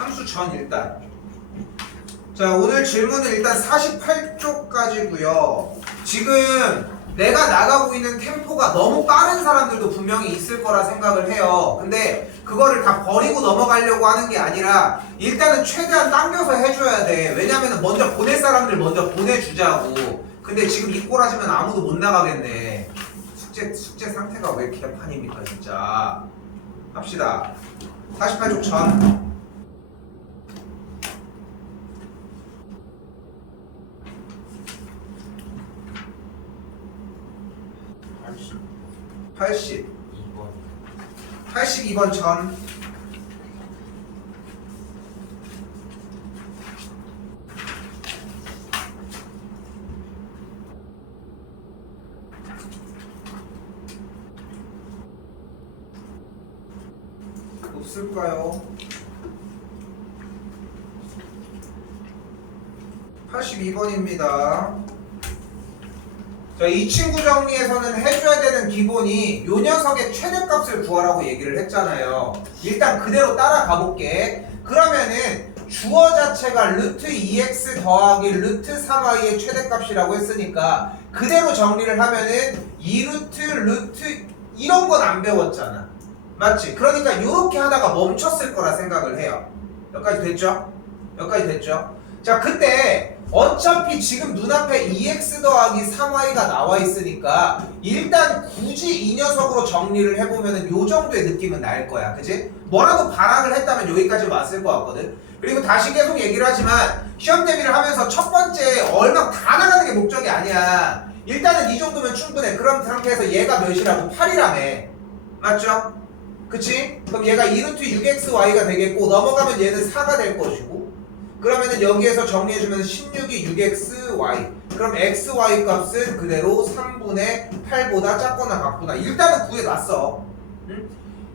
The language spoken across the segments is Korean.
함수 전 일단. 자, 오늘 질문은 일단 48쪽까지고요. 지금 내가 나가고 있는 템포가 너무 빠른 사람들도 분명히 있을 거라 생각을 해요. 근데 그거를 다 버리고 넘어가려고 하는 게 아니라 일단은 최대한 당겨서 해줘야 돼. 왜냐면은 먼저 보낼 사람들 먼저 보내주자고. 근데 지금 이 꼬라지면 아무도 못 나가겠네. 숙제 상태가 왜 개판입니까 진짜. 합시다. 48쪽 전. 82번 전. 없을까요? 82번입니다. 자, 이 친구 정리에서는 해줘야 되는 기본이 요 녀석의 최대값을 구하라고 얘기를 했잖아요. 일단 그대로 따라가 볼게. 그러면은 주어 자체가 루트 2x 더하기 루트 3y의 최대값이라고 했으니까 그대로 정리를 하면은 2루트 이런 건 안 배웠잖아. 맞지? 그러니까 이렇게 하다가 멈췄을 거라 생각을 해요. 여기까지 됐죠? 여기까지 됐죠? 자, 그때 어차피 지금 눈앞에 2x 더하기 3y가 나와 있으니까 일단 굳이 이 녀석으로 정리를 해보면 요 정도의 느낌은 날 거야. 그치? 뭐라도 발악을 했다면 여기까지 왔을 것 같거든. 그리고 다시 계속 얘기를 하지만 시험 대비를 하면서 첫 번째 얼마 다 나가는 게 목적이 아니야. 일단은 이 정도면 충분해. 그럼 상태에서 얘가 몇이라고? 8이라며. 맞죠? 그치? 그럼 얘가 2루트 6xy가 되겠고 넘어가면 얘는 4가 될 것이고 그러면은 여기에서 정리해주면 16이 6xy. 그럼 xy 값은 그대로 3분의 8보다 작거나 같구나. 일단은 구해놨어. 응?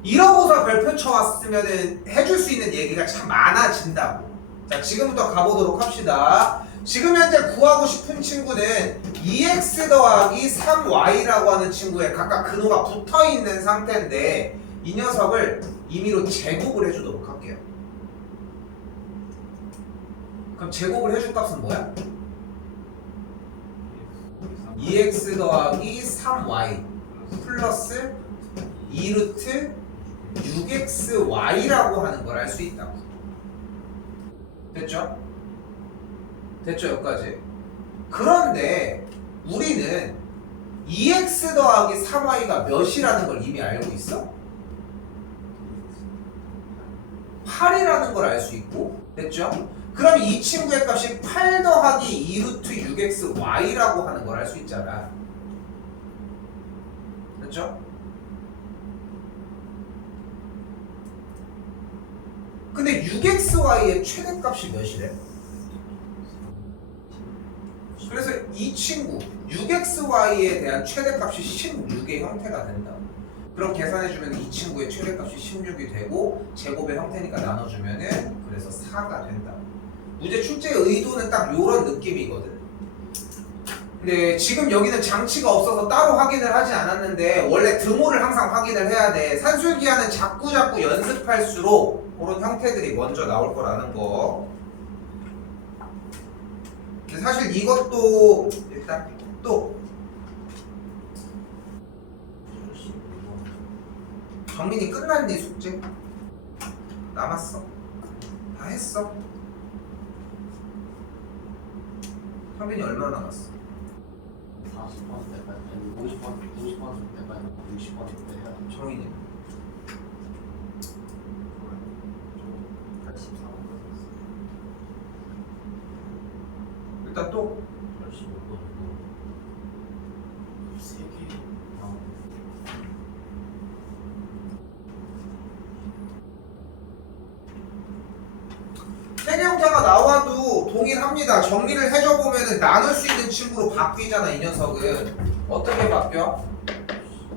이러고서 별표 쳐왔으면은 해줄 수 있는 얘기가 참 많아진다고. 자, 지금부터 가보도록 합시다. 지금 현재 구하고 싶은 친구는 2x 더하기 3y라고 하는 친구에 각각 근호가 붙어있는 상태인데 이 녀석을 임의로 제곱을 해주도록 할게요. 그럼 제곱을 해줄 값은 뭐야? 2x 더하기 3y 플러스 2루트 6xy라고 하는 걸 알 수 있다고. 됐죠? 됐죠? 여기까지. 그런데 우리는 2x 더하기 3y가 몇이라는 걸 이미 알고 있어? 8이라는 걸 알 수 있고. 됐죠? 그럼 이 친구의 값이 8 더하기 2루트 6xy라고 하는 걸 알 수 있잖아. 됐죠? 근데 6xy의 최대값이 몇이래? 그래서 이 친구 6xy에 대한 최대값이 16의 형태가 된다. 그럼 계산해주면 이 친구의 최대값이 16이 되고 제곱의 형태니까 나눠주면은 그래서 4가 된다. 문제 출제의 의도는 딱 요런 느낌이거든. 근데 지금 여기는 장치가 없어서 따로 확인을 하지 않았는데 원래 등호를 항상 확인을 해야 돼. 산술기하는 자꾸 연습할수록 그런 형태들이 먼저 나올 거라는 거. 근데 사실 이것도 일단 또 정민이 끝났니 숙제? 남았어? 다 했어? 성빈이 얼마 남았어? 40번 때까지 50번 때까지 60번 때 해야 돼. 정민이 84번 일단 또 85번 3개 세개 형태가 나와도 동일합니다. 정리를 해줘 보면은 나눌 수 있는 친구로 바뀌잖아. 이 녀석은 어떻게 바뀌어?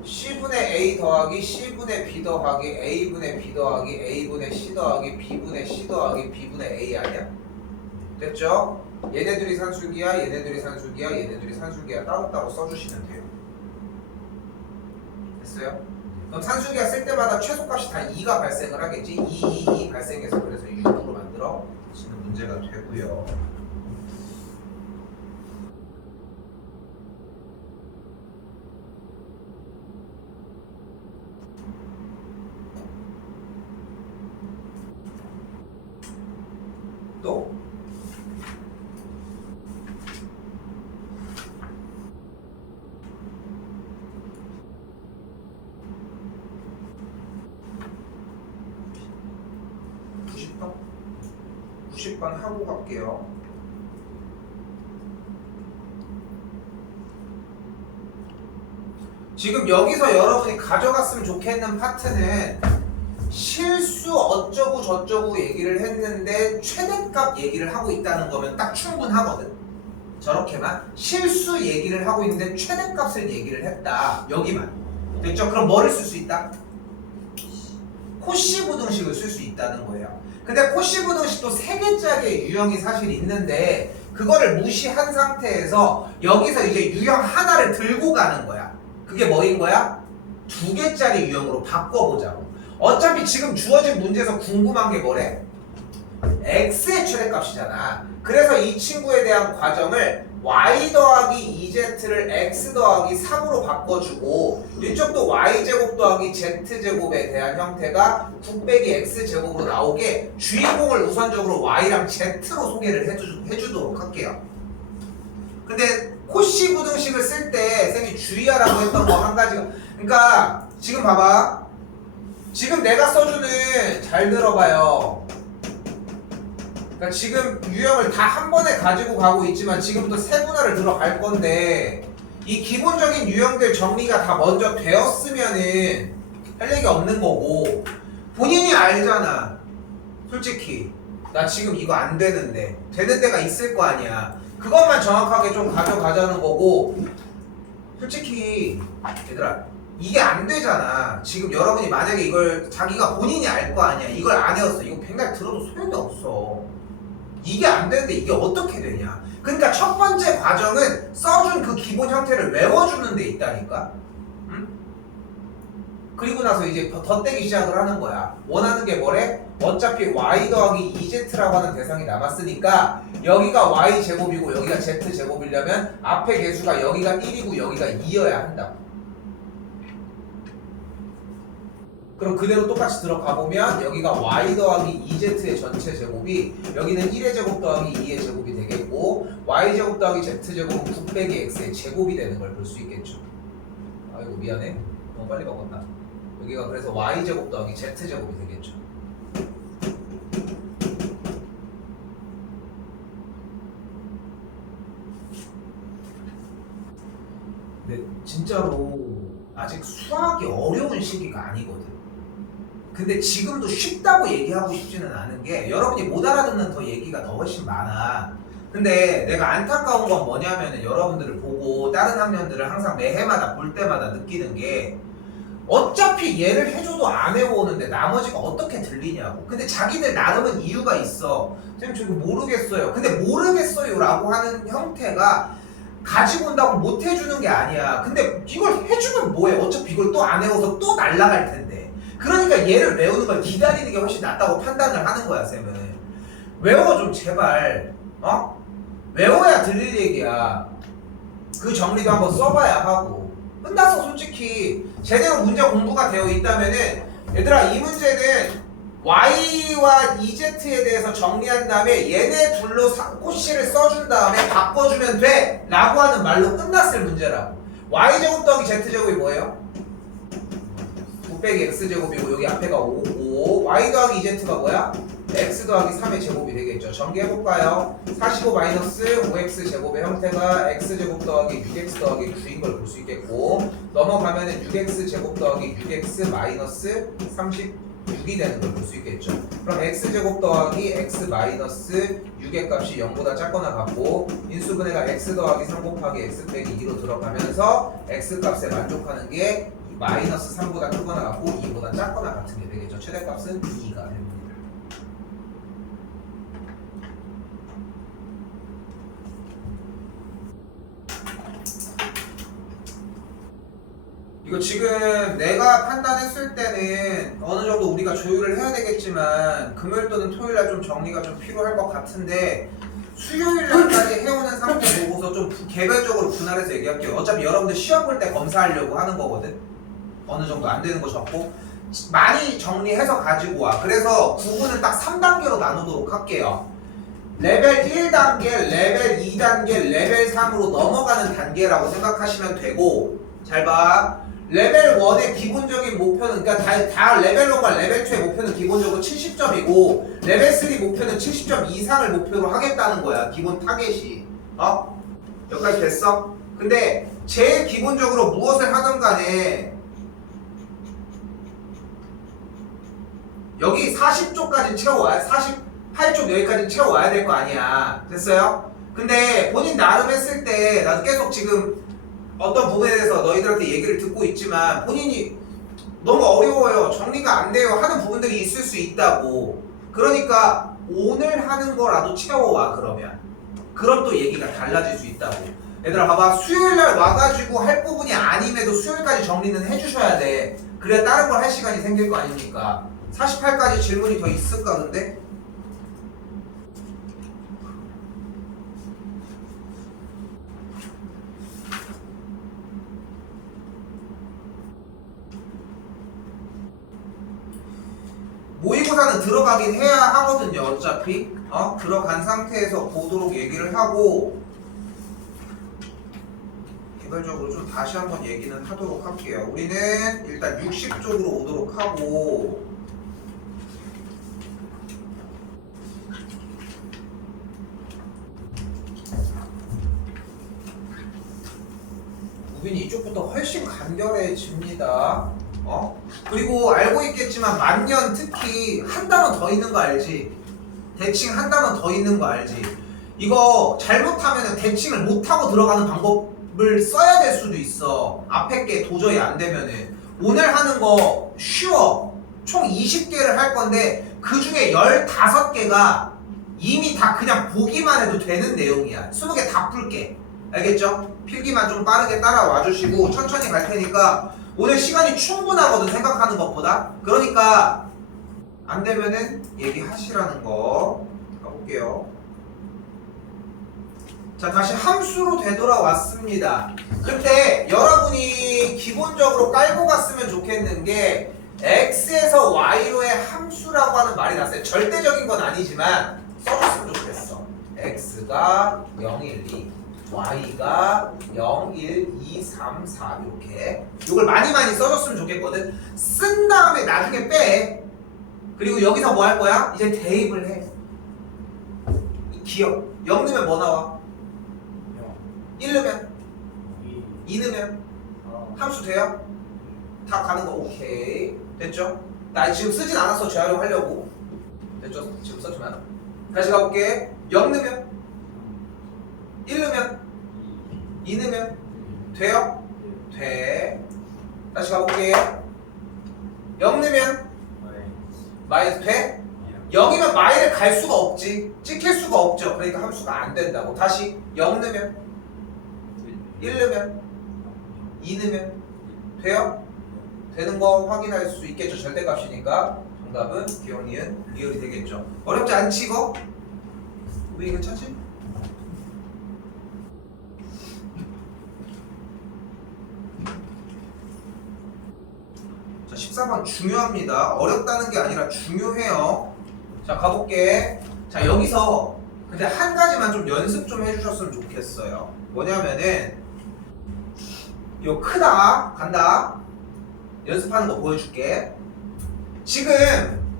C분의 A 더하기 C분의 B 더하기 A분의 B 더하기 A분의 C 더하기 B분의 C 더하기 B분의 A 아니야? 됐죠? 얘네들이 산술기야, 얘네들이 산술기야, 얘네들이 산술기야 따로따로 써주시면 돼요. 됐어요? 그럼 산술기가 쓸 때마다 최소값이 다 2가 발생을 하겠지? 2 발생해서 그래서 6으로 만들어요. 지는 문제가 되고요. 또 (90번) 90번 하고 갈게요. 지금 여기서 여러분이 가져갔으면 좋겠는 파트는 실수 어쩌고 저쩌고 얘기를 했는데 최대값 얘기를 하고 있다는 거면 딱 충분하거든. 저렇게만 실수 얘기를 하고 있는데 최대값을 얘기를 했다. 여기만. 됐죠? 그럼 뭐를 쓸 수 있다? 코시 부등식을 쓸 수 있다는 거예요. 근데 코시 부등식도 3개짜리의 유형이 사실 있는데 그거를 무시한 상태에서 여기서 이제 유형 하나를 들고 가는 거야. 그게 뭐인 거야? 2개짜리 유형으로 바꿔보자고. 어차피 지금 주어진 문제에서 궁금한 게 뭐래? x의 최대값이잖아. 그래서 이 친구에 대한 과정을 y 더하기 2z를 x 더하기 3으로 바꿔주고 이쪽도 y제곱 더하기 z제곱에 대한 형태가 9 빼기 x제곱으로 나오게 주인공을 우선적으로 y랑 z로 소개를 해주도록 할게요. 근데 코시 부등식을 쓸 때 쌤이 주의하라고 했던 거 한 가지가, 그러니까 지금 봐봐. 지금 내가 써주는, 잘 들어봐요. 그러니까 지금 유형을 다 한 번에 가지고 가고 있지만 지금부터 세분화를 들어갈 건데 이 기본적인 유형들 정리가 다 먼저 되었으면은 할 얘기 없는 거고, 본인이 알잖아. 솔직히 나 지금 이거 안 되는데 되는 데가 있을 거 아니야. 그것만 정확하게 좀 가져가자는 거고, 솔직히 얘들아 이게 안 되잖아. 지금 여러분이 만약에 이걸 자기가 본인이 알 거 아니야. 이걸 안 외웠어. 이거 백날 들어도 소용이 없어. 이게 안 되는데 이게 어떻게 되냐. 그러니까 첫 번째 과정은 써준 그 기본 형태를 외워주는 데 있다니까. 응? 그리고 나서 이제 덧대기 시작을 하는 거야. 원하는 게 뭐래? 어차피 y 더하기 2z라고 하는 대상이 남았으니까 여기가 y제곱이고 여기가 z제곱이려면 앞에 개수가 여기가 1이고 여기가 2여야 한다고. 그럼 그대로 똑같이 들어가 보면 여기가 y 더하기 2z의 전체 제곱이 여기는 1의 제곱 더하기 2의 제곱이 되겠고 y제곱 더하기 z제곱은 9 빼기 x의 제곱이 되는 걸 볼 수 있겠죠. 아이고 미안해. 너무 빨리 먹었나. 여기가 그래서 y제곱 더하기 z제곱이 되겠죠. 근데 진짜로 아직 수학이 어려운 시기가 아니거든. 근데 지금도 쉽다고 얘기하고 싶지는 않은 게 여러분이 못 알아듣는 더 얘기가 더 훨씬 많아. 근데 내가 안타까운 건 뭐냐면은 여러분들을 보고 다른 학년들을 항상 매해마다 볼 때마다 느끼는 게 어차피 얘를 해줘도 안 해오는데 나머지가 어떻게 들리냐고. 근데 자기들 나름은 이유가 있어. 선생님 저 이거 모르겠어요. 근데 모르겠어요 라고 하는 형태가 가지고 온다고 못 해주는 게 아니야. 근데 이걸 해주면 뭐해. 어차피 이걸 또 안 해워서 또 날라갈 텐데. 그러니까 얘를 외우는 걸 기다리는 게 훨씬 낫다고 판단을 하는 거야. 쌤은 외워 좀 제발. 외워야 들릴 얘기야. 그 정리도 한번 써봐야 하고. 끝났어. 솔직히 제대로 문제 공부가 되어 있다면은 얘들아 이 문제는 y와 2z에 대해서 정리한 다음에 얘네 둘로 코시를 써준 다음에 바꿔주면 돼 라고 하는 말로 끝났을 문제라고. y제곱 더하기 z제곱이 뭐예요? 9 빼기 x제곱이고 여기 앞에가 5고 y 더하기 2z가 뭐야? x 더하기 3의 제곱이 되겠죠. 전개해볼까요? 45 마이너스 5x 제곱의 형태가 x제곱 더하기 6x 더하기 9인 걸 볼 수 있겠고, 넘어가면은 6x 제곱 더하기 6x 마이너스 36이 되는 걸 볼 수 있겠죠. 그럼 x제곱 더하기 x 마이너스 6의 값이 0보다 작거나 같고 인수분해가 x 더하기 3 곱하기 x 빼기 2로 들어가면서 x 값에 만족하는 게 마이너스 3보다 크거나 같고 2보다 작거나 같은 게 되겠죠. 최대값은 2가 됩니다. 이거 지금 내가 판단했을 때는 어느 정도 우리가 조율을 해야 되겠지만 금요일 또는 토요일 날 좀 정리가 좀 필요할 것 같은데 수요일 날까지 해오는 상태 보고서 좀 개별적으로 분할해서 얘기할게요. 어차피 여러분들 시험 볼 때 검사하려고 하는 거거든. 어느 정도 안 되는 거 적고 많이 정리해서 가지고 와. 그래서 구분을 딱 3단계로 나누도록 할게요. 레벨 1단계, 레벨 2단계, 레벨 3으로 넘어가는 단계라고 생각하시면 되고 잘 봐. 레벨 1의 기본적인 목표는 그러니까 다 레벨 1과 레벨 2의 목표는 기본적으로 70점이고 레벨 3 목표는 70점 이상을 목표로 하겠다는 거야. 기본 타겟이. 여기까지 됐어? 근데 제일 기본적으로 무엇을 하든 간에 여기 40쪽까지 채워와야 48쪽 여기까지 채워와야 될 거 아니야. 됐어요? 근데 본인 나름 했을 때 나도 계속 지금 어떤 부분에 대해서 너희들한테 얘기를 듣고 있지만 본인이 너무 어려워요, 정리가 안 돼요 하는 부분들이 있을 수 있다고. 그러니까 오늘 하는 거라도 채워와. 그럼 또 얘기가 달라질 수 있다고. 얘들아 봐봐, 수요일날 와가지고 할 부분이 아님에도 수요일까지 정리는 해주셔야 돼. 그래야 다른 걸 할 시간이 생길 거 아닙니까? 48까지 질문이 더 있을까 근데? 모의고사는 들어가긴 해야 하거든요. 어차피 들어간 상태에서 보도록 얘기를 하고 개별적으로 좀 다시 한번 얘기는 하도록 할게요. 우리는 일단 60쪽으로 오도록 하고 우빈이 이쪽부터 훨씬 간결해집니다. 그리고 알고 있겠지만 만년 특히 한 단원 더 있는 거 알지? 대칭 한 단원 더 있는 거 알지? 이거 잘못하면 대칭을 못하고 들어가는 방법을 써야 될 수도 있어. 앞에 게 도저히 안 되면은. 오늘 하는 거 쉬워. 총 20개를 할 건데 그 중에 15개가 이미 다 그냥 보기만 해도 되는 내용이야. 20개 다 풀게. 알겠죠? 필기만 좀 빠르게 따라와 주시고 천천히 갈 테니까 오늘 시간이 충분하거든, 생각하는 것보다. 그러니까 안 되면은 얘기하시라는 거. 가볼게요. 자, 다시 함수로 되돌아왔습니다. 근데 여러분이 기본적으로 깔고 갔으면 좋겠는 게 x에서 y로의 함수라고 하는 말이 났어요. 절대적인 건 아니지만 써줬으면 좋겠어. x가 0, 1, 2 y가 0, 1, 2, 3, 4 이렇게 이걸 많이 써줬으면 좋겠거든. 쓴 다음에 나중에 빼. 그리고 여기서 뭐 할 거야? 이제 대입을 해. 기억 0 넣으면 뭐 나와? 1 넣으면? 2 넣으면? 함수 돼요? 다 가는 거 오케이. 됐죠? 나 지금 쓰진 않았어. 재활용하려고. 됐죠? 지금 썼지만 다시 가볼게. 0 넣으면? 1 넣으면? 2 넣으면? 돼요? 돼. 다시 가볼게요. 0 넣으면? 마이너스 돼? 0이면 마이를 갈 수가 없지. 찍힐 수가 없죠. 그러니까 함수가 안 된다고. 다시 0 넣으면? 1 넣으면? 2 넣으면? 돼요? 되는 거 확인할 수 있겠죠. 절대값이니까 정답은 기억, 니은, 리을이 되겠죠. 어렵지 않지 이거? 왜 괜찮지? 자, 14번 중요합니다. 어렵다는 게 아니라 중요해요. 자, 가볼게. 자, 여기서 근데 한 가지만 좀 연습 좀 해주셨으면 좋겠어요. 뭐냐면은 요 크다 간다. 연습하는 거 보여줄게. 지금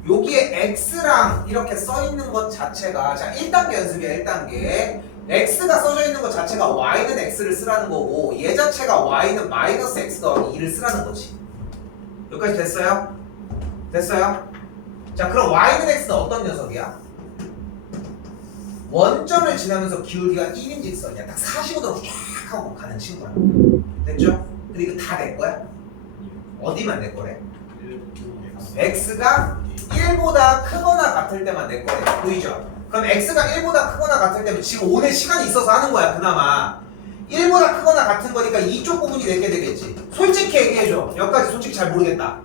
여기에 x랑 이렇게 써있는 것 자체가 자 1단계 연습이야. 1단계 x가 써져 있는 것 자체가 y는 x를 쓰라는 거고 얘 자체가 y는 마이너스 x 더하기 2를 쓰라는 거지. 여기까지 됐어요? 됐어요? 자, 그럼 y는 x는 어떤 녀석이야? 원점을 지나면서 기울기가 1인 직선이야. 딱 45도로 쫙 하고 가는 친구야. 됐죠? 근데 이거 다 내 거야? 어디만 내 거래? x가 1보다 크거나 같을 때만 내 거래. 보이죠? 그럼 x가 1보다 크거나 같을 때면 지금 오늘 시간이 있어서 하는 거야. 그나마 1보다 크거나 같은 거니까 이쪽 부분이 내게 되겠지. 솔직히 얘기해줘. 여기까지 솔직히 잘 모르겠다.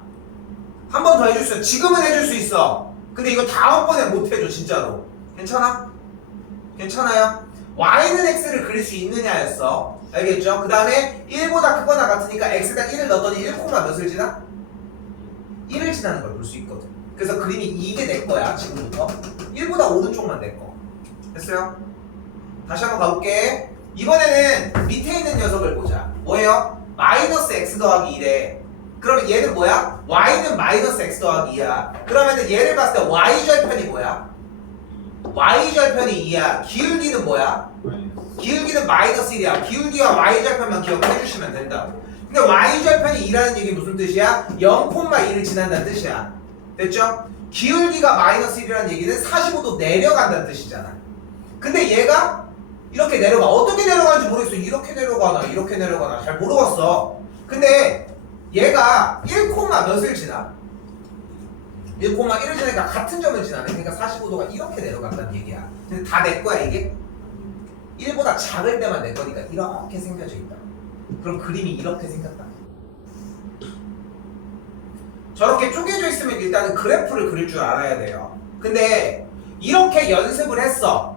한 번 더 해줄 수 있어. 지금은 해줄 수 있어. 근데 이거 다음번에 못 해줘 진짜로. 괜찮아? 괜찮아요? y는 x를 그릴 수 있느냐였어. 알겠죠? 그 다음에 1보다 크거나 같으니까 x에다 1을 넣었더니 1, 몇을 지나? 1을 지나는 걸 볼 수 있거든. 그래서 그림이 이게 내 거야 지금부터. 1보다 오른쪽만 내 거. 됐어요? 다시 한번 가볼게. 이번에는 밑에 있는 녀석을 보자. 뭐예요? 마이너스 x 더하기 1에 그러면 얘는 뭐야? y는 마이너스 x 더하기 2야. 그러면은 얘를 봤을 때 y절편이 뭐야? y절편이 2야. 기울기는 뭐야? 기울기는 마이너스 1이야. 기울기와 y절편만 기억해 주시면 된다고. 근데 y절편이 2라는 얘기 무슨 뜻이야? 0,2를 지난다는 뜻이야. 됐죠? 기울기가 마이너스 1이라는 얘기는 45도 내려간다는 뜻이잖아. 근데 얘가 이렇게 내려가. 어떻게 내려가는지 모르겠어. 이렇게 내려가나 이렇게 내려가나 잘 모르겠어. 근데 얘가 1, 몇을 지나? 1,1을 지나니까 같은 점을 지나네. 그러니까 45도가 이렇게 내려간다는 얘기야. 근데 다 내 거야 이게? 1보다 작을 때만 내 거니까 이렇게 생겨져 있다. 그럼 그림이 이렇게 생겼다. 저렇게 쪼개져 있으면 일단은 그래프를 그릴 줄 알아야 돼요. 근데 이렇게 연습을 했어.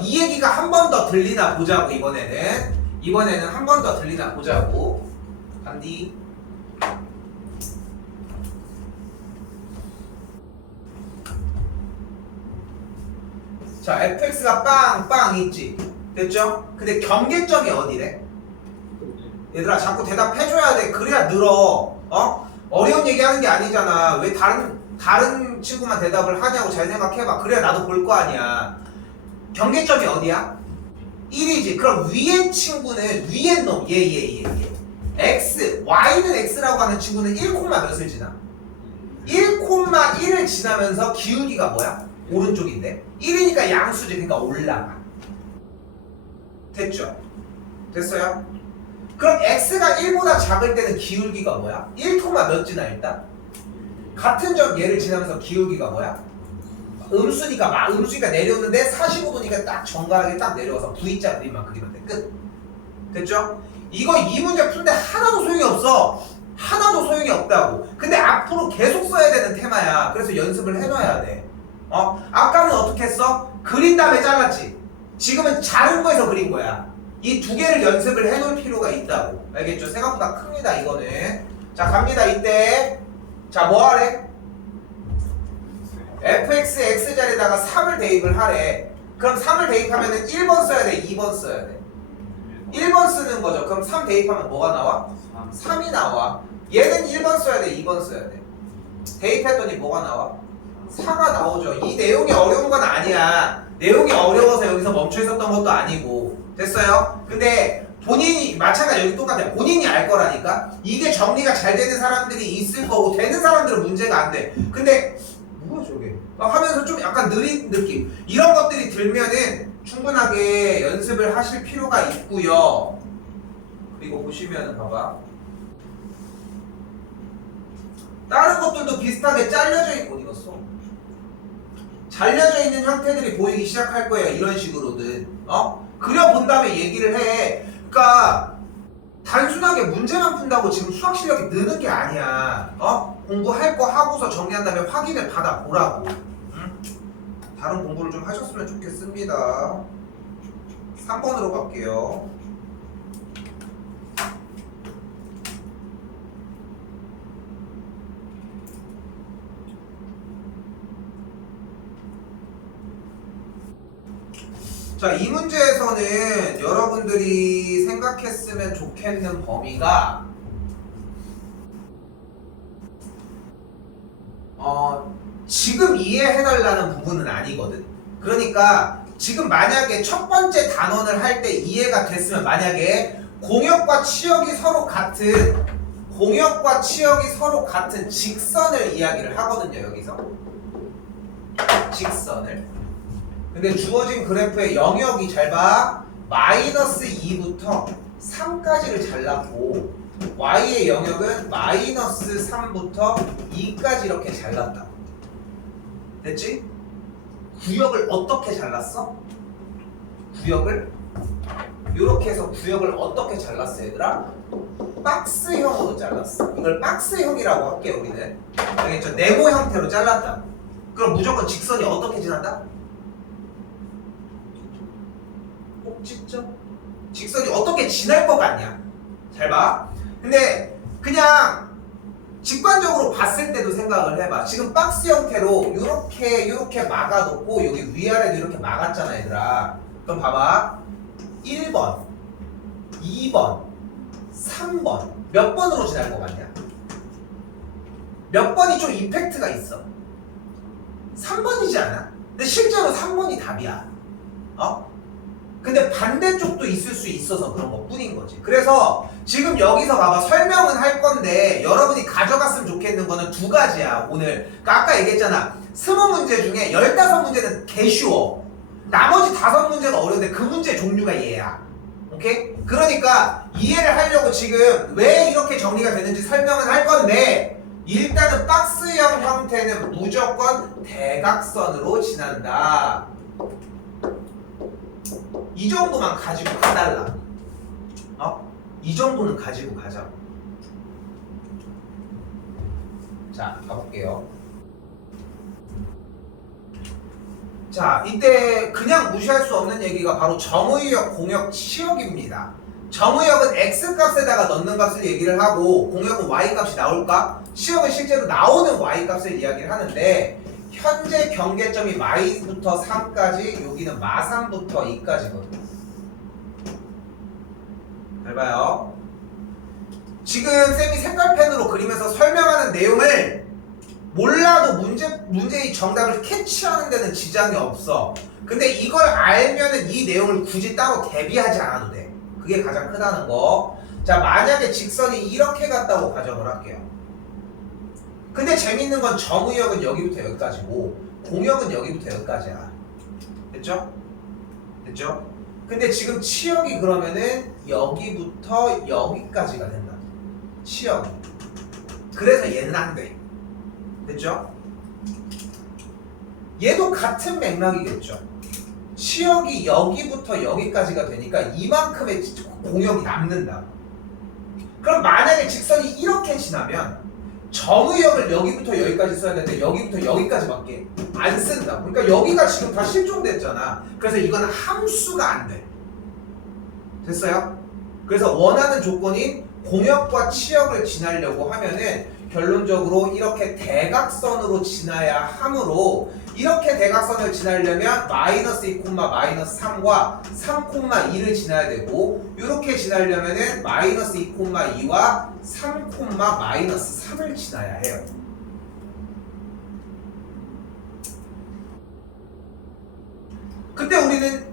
이 얘기가 한 번 더 들리나 보자고. 이번에는 한 번 더 들리나 보자고. 간디. 자, fx가 빵 있지. 됐죠? 근데 경계점이 어디래? 얘들아 자꾸 대답해줘야 돼. 그래야 늘어. 어려운 얘기하는 게 아니잖아. 왜 다른 친구만 대답을 하냐고 잘 생각해봐. 그래야 나도 볼 거 아니야. 경계점이 어디야? 1이지. 그럼 위에 친구는 위에 놈. 얘. x, y는 x라고 하는 친구는 1, 몇을 지나? 1,1을 지나면서 기울기가 뭐야? 오른쪽인데 1이니까 양수지. 그러니까 올라가. 됐죠? 됐어요? 그럼 x가 1보다 작을 때는 기울기가 뭐야? 1, 몇 지나 일단? 같은 점 얘를 지나면서 기울기가 뭐야? 음수니까 내려오는데 45도니까 딱 정갈하게 딱 내려와서 V자 그림만 그리면 돼. 끝. 됐죠? 이거 이 문제 푸는데 하나도 소용이 없어. 하나도 소용이 없다고. 근데 앞으로 계속 써야 되는 테마야. 그래서 연습을 해놔야 돼. 아까는 어떻게 했어? 그린 다음에 잘랐지. 지금은 자른 거에서 그린 거야. 이 두 개를 연습을 해놓을 필요가 있다고. 알겠죠? 생각보다 큽니다 이거는. 자 갑니다. 이때 자 뭐하래? fx x자리에다가 3을 대입을 하래. 그럼 3을 대입하면은 1번 써야 돼? 2번 써야 돼? 1번 쓰는 거죠. 그럼 3 대입하면 뭐가 나와? 3이 나와. 얘는 1번 써야 돼? 2번 써야 돼? 대입했더니 뭐가 나와? 4가 나오죠. 이 내용이 어려운 건 아니야. 내용이 어려워서 여기서 멈춰 있었던 것도 아니고. 됐어요? 근데 본인이 마찬가지 여기 똑같아요. 본인이 알 거라니까. 이게 정리가 잘 되는 사람들이 있을 거고 되는 사람들은 문제가 안 돼. 근데 뭐야 저게? 하면서 좀 약간 느린 느낌. 이런 것들이 들면은 충분하게 연습을 하실 필요가 있고요. 그리고 보시면은 봐봐. 다른 것들도 비슷하게 잘려져 있고 어디 갔어? 잘려져 있는 형태들이 보이기 시작할 거예요. 이런 식으로든. 그려본 다음에 얘기를 해. 그러니까 단순하게 문제만 푼다고 지금 수학 실력이 느는 게 아니야. 공부할 거 하고서 정리한 다음에 확인을 받아 보라고. 응? 다른 공부를 좀 하셨으면 좋겠습니다. 3번으로 갈게요. 자, 이 문제에서는 여러분들이 생각했으면 좋겠는 범위가 지금 이해해달라는 부분은 아니거든. 그러니까 지금 만약에 첫 번째 단원을 할 때 이해가 됐으면 만약에 공역과 치역이 서로 같은 직선을 이야기를 하거든요. 여기서 직선을. 근데 주어진 그래프의 영역이 잘 봐. 마이너스 2부터 3까지를 잘랐고 y의 영역은 마이너스 3부터 2까지 이렇게 잘랐다. 됐지? 구역을 어떻게 잘랐어? 구역을 이렇게 해서 구역을 어떻게 잘랐어 얘들아? 박스형으로 잘랐어. 이걸 박스형이라고 할게요 우리는. 알겠죠? 네모 형태로 잘랐다. 그럼 무조건 직선이 어떻게 지난다? 꼭지점? 직선이 어떻게 지날 것 같냐? 잘 봐. 근데 그냥 직관적으로 봤을 때도 생각을 해봐. 지금 박스 형태로 이렇게 막아놓고 여기 위아래도 이렇게 막았잖아 얘들아. 그럼 봐봐. 1번, 2번, 3번 몇 번으로 지날 것 같냐? 몇 번이 좀 임팩트가 있어. 3번이지 않아? 근데 실제로 3번이 답이야. 근데 반대쪽도 있을 수 있어서 그런 것 뿐인 거지. 그래서 지금 여기서 봐봐. 설명은 할 건데 여러분이 가져갔으면 좋겠는 거는 두 가지야 오늘. 그러니까 아까 얘기했잖아. 20문제 중에 15문제는 개 쉬워. 나머지 5문제가 어려운데 그 문제 종류가 얘야. 오케이? 그러니까 이해를 하려고 지금 왜 이렇게 정리가 되는지 설명은 할 건데 일단은 박스형 형태는 무조건 대각선으로 지난다. 이 정도만 가지고 가달라. 이 정도는 가지고 가자고. 자, 가볼게요. 자, 이때 그냥 무시할 수 없는 얘기가 바로 정의역, 공역, 치역입니다. 정의역은 x값에다가 넣는 값을 얘기를 하고 공역은 y값이 나올까? 치역은 실제로 나오는 y값을 이야기를 하는데 현재 경계점이 마이부터 3까지, 여기는 마3부터 2까지거든요. 잘 봐요. 지금 쌤이 색깔펜으로 그리면서 설명하는 내용을 몰라도 문제의 정답을 캐치하는 데는 지장이 없어. 근데 이걸 알면은 이 내용을 굳이 따로 대비하지 않아도 돼. 그게 가장 크다는 거. 자, 만약에 직선이 이렇게 갔다고 가정을 할게요. 근데 재밌는 건 정의역은 여기부터 여기까지고 공역은 여기부터 여기까지야. 됐죠? 됐죠? 근데 지금 치역이 그러면은 여기부터 여기까지가 된다. 치역이. 그래서 얘는 안 돼. 됐죠? 얘도 같은 맥락이겠죠. 치역이 여기부터 여기까지가 되니까 이만큼의 공역이 남는다. 그럼 만약에 직선이 이렇게 지나면 정의역을 여기부터 여기까지 써야 되는데 여기부터 여기까지밖에 안 쓴다. 그러니까 여기가 지금 다 실종됐잖아. 그래서 이거는 함수가 안 돼. 됐어요? 그래서 원하는 조건인 공역과 치역을 지나려고 하면은 결론적으로 이렇게 대각선으로 지나야 하므로 이렇게 대각선을 지나려면 마이너스 2, 마이너스 3과 3, 2를 지나야 되고 이렇게 지나려면은 마이너스 2, 2와 3, 마이너스 3을 지나야 해요. 그때 우리는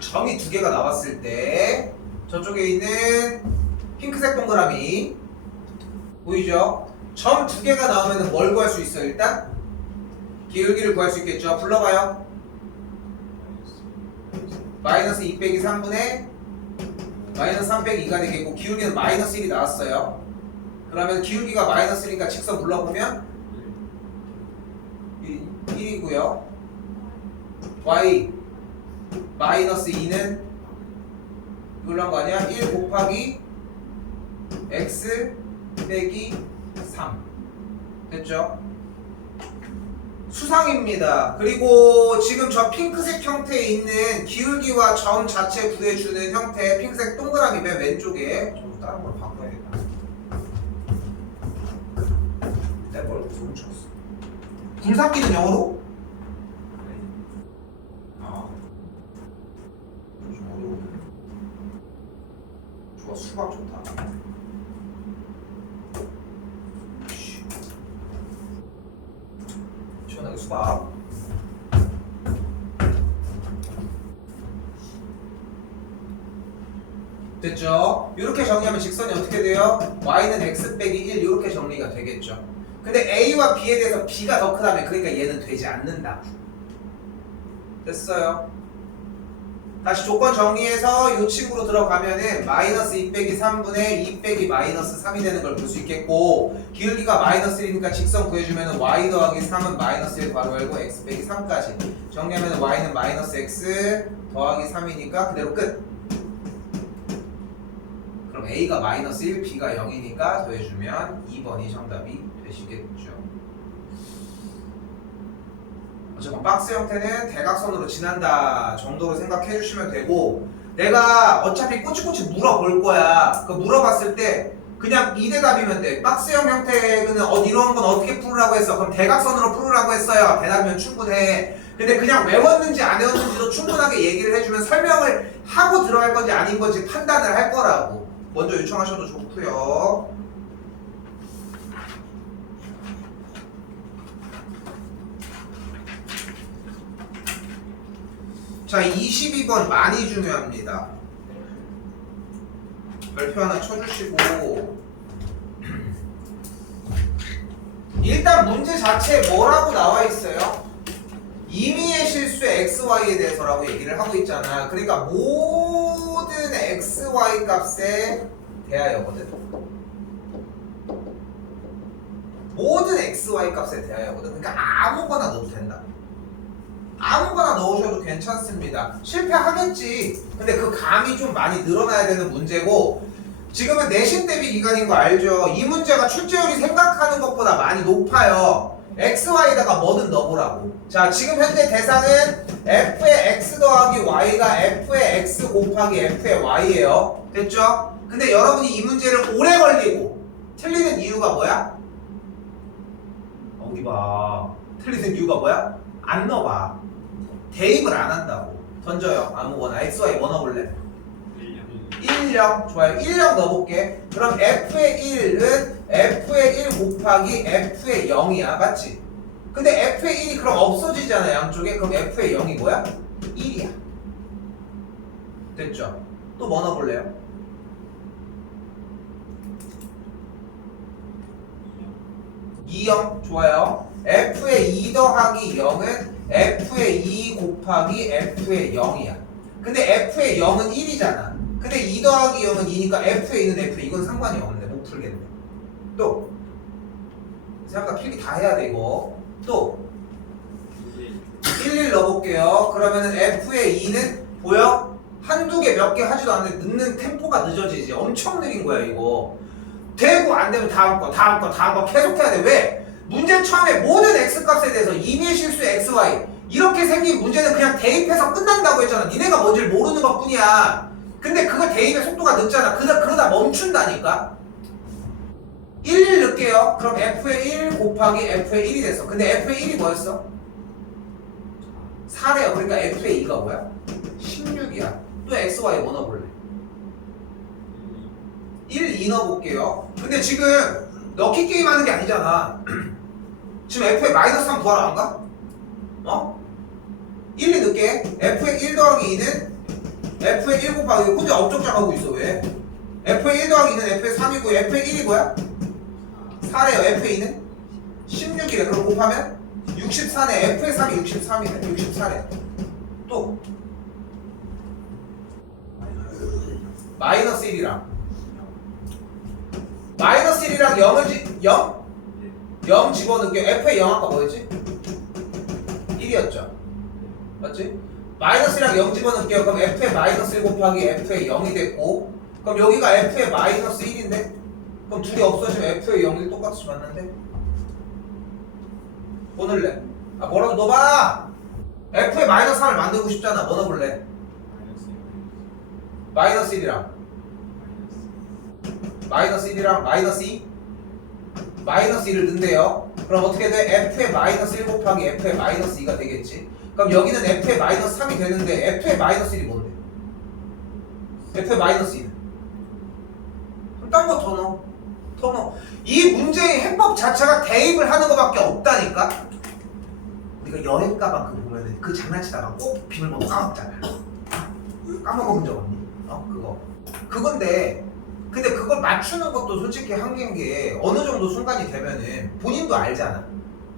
점이 두 개가 나왔을 때 저쪽에 있는 핑크색 동그라미 보이죠? 점 두 개가 나오면 뭘 구할 수 있어요? 일단 기울기를 구할 수 있겠죠? 불러봐요. 마이너스 2 빼기 3분의 마이너스 3 빼기 2가 되겠고 기울기는 마이너스 1이 나왔어요. 그러면 기울기가 마이너스 1이니까 직선 불러보면 1이고요. y 마이너스 2는 이걸로 한 거 아니야? 1 곱하기 x 빼기 3 됐죠? 수상입니다. 그리고 지금 저 핑크색 형태에 있는 기울기와 점 자체 구해주는 형태 핑크색 동그라미 맨 왼쪽에 좀 다른 걸 바꿔야겠다. 내가 뭘 무슨 훔쳤어? 굴삭기는 영어로? 좀 어려워. 좋아, 수박 좋다. 시원하게 수박. 됐죠? 이렇게 정리하면 직선이 어떻게 돼요? y는 x 빼기 1 이렇게 정리가 되겠죠. 근데 a와 b에 대해서 b가 더 크다면 그러니까 얘는 되지 않는다. 됐어요? 다시 조건 정리해서 이 친구로 들어가면은 마이너스 2 빼기 3분의 2 빼기 마이너스 3이 되는 걸 볼 수 있겠고 기울기가 마이너스 1이니까 직선 구해주면은 y 더하기 3은 마이너스 1 괄호 열고 x 빼기 3까지 정리하면은 y는 마이너스 x 더하기 3이니까 그대로 끝. 그럼 A가 마이너스 1, B가 0이니까 더해주면 2번이 정답이 되시겠죠. 어쨌건 박스 형태는 대각선으로 지난다 정도로 생각해 주시면 되고, 내가 어차피 꼬치꼬치 물어볼 거야. 그 물어봤을 때 그냥 2대 답이면 돼. 박스형 형태는 이런 건 어떻게 풀으라고 했어? 그럼 대각선으로 풀으라고 했어요. 대답이면 충분해. 근데 그냥 외웠는지 안 외웠는지도 충분하게 얘기를 해주면 설명을 하고 들어갈 건지 아닌 건지 판단을 할 거라고. 먼저 요청하셔도 좋고요. 자, 22번 많이 중요합니다. 별표 하나 쳐주시고, 일단 문제 자체에 뭐라고 나와 있어요? 임의의 실수의 xy에 대해서라고 얘기를 하고 있잖아. 그러니까 모든 xy 값에 대하여거든. 모든 xy 값에 대하여거든. 그러니까 아무거나 넣어도 된다. 아무거나 넣으셔도 괜찮습니다. 실패하겠지. 근데 그 감이 좀 많이 늘어나야 되는 문제고, 지금은 내신 대비 기간인 거 알죠? 이 문제가 출제율이 생각하는 것보다 많이 높아요. xy에다가 뭐든 넣어보라고. 자, 지금 현재 대상은 f의 x 더하기 y가 f의 x 곱하기 f의 y예요. 됐죠? 근데 여러분이 이 문제를 오래 걸리고 틀리는 이유가 뭐야? 어디 봐. 틀리는 이유가 뭐야? 안 넣어봐. 대입을 안 한다고. 던져요. 아무거나. xy 뭐 넣어볼래? 1, 0. 좋아요. 1, 0 넣어볼게. 그럼 f의 1은 f의 1 곱하기 f의 0이야. 맞지? 근데 f의 1이 그럼 없어지잖아, 양쪽에. 그럼 f의 0이 뭐야? 1이야. 됐죠? 또 뭐 넣어볼래요? 2, 0. 좋아요. f의 2 더하기 0은 f의 2 곱하기 f의 0이야. 근데 f의 0은 1이잖아. 근데 2 더하기 0은 2니까 f에 있는 f 이건 상관이 없는데 못 풀겠네. 또 생각보다 필기 다 해야 돼 이거. 또 1 넣어볼게요. 그러면은 f의 2는 보여? 한두 개 몇 개 하지도 않는데 넣는 템포가 늦어지지. 엄청 느린 거야 이거. 되고 안 되면 다음 거 계속 해야 돼. 왜? 문제 처음에 모든 x값에 대해서 임의의 실수 xy 이렇게 생긴 문제는 그냥 대입해서 끝난다고 했잖아. 니네가 뭔지를 모르는 것 뿐이야. 근데 그거 대입의 속도가 늦잖아. 그러다 멈춘다니까. 1 넣을게요. 그럼 f의 1 곱하기 f의 1이 됐어. 근데 f의 1이 뭐였어? 4래요. 그러니까 f의 2가 뭐야? 16이야. 또 xy 뭐 넣어볼래? 1, 2 넣어볼게요. 근데 지금 넣기 게임 하는 게 아니잖아. 지금 f의 마이너스 3 구하러 안 가? 1, 2 넣을게. f의 1 더하기 2는 f의 1 곱하기 혼자 업적장 하고 있어. 왜? f의 1 더하기 2는 f의 3이고 f의 1이 뭐야? 4래요. f의 2는 16이래. 그럼 곱하면 64네. f의 3이 63이네. 64래. 또 마이너스 1이랑 마이너스 1이랑 0 집어넣을게. f의 0 아까 뭐였지? 1이었죠. 맞지? 마이너스 1이랑 0 집어넣을게요. 그럼 f의 마이너스 1 곱하기 f의 0이 됐고, 그럼 여기가 f의 마이너스 1인데 그럼 둘이 없어지면 f의 0이 똑같이 맞는데? 뭐 넣을래? 뭐라도 넣어봐! f의 마이너스 3을 만들고 싶잖아. 뭐 넣어볼래? 마이너스 1이랑 마이너스 1이랑 마이너스 2? 마이너스 1을 넣는데요. 그럼 어떻게 돼? f의 마이너스 1 곱하기 f의 마이너스 2가 되겠지. 그럼 여기는 f의 마이너스 3이 되는데 f의 마이너스 1이 뭔데? f의 마이너스 2는? 그럼 딴 거 더 넣어. 더 넣어. 이 문제의 해법 자체가 대입을 하는 것밖에 없다니까? 우리가 여행 가방 그거 보면은 그 장난치다가 꼭 비밀번호 까먹잖아. 까먹어본 적 없니? 그거. 그건데 근데 그걸 맞추는 것도 솔직히 한계인 게 어느 정도 순간이 되면은 본인도 알잖아.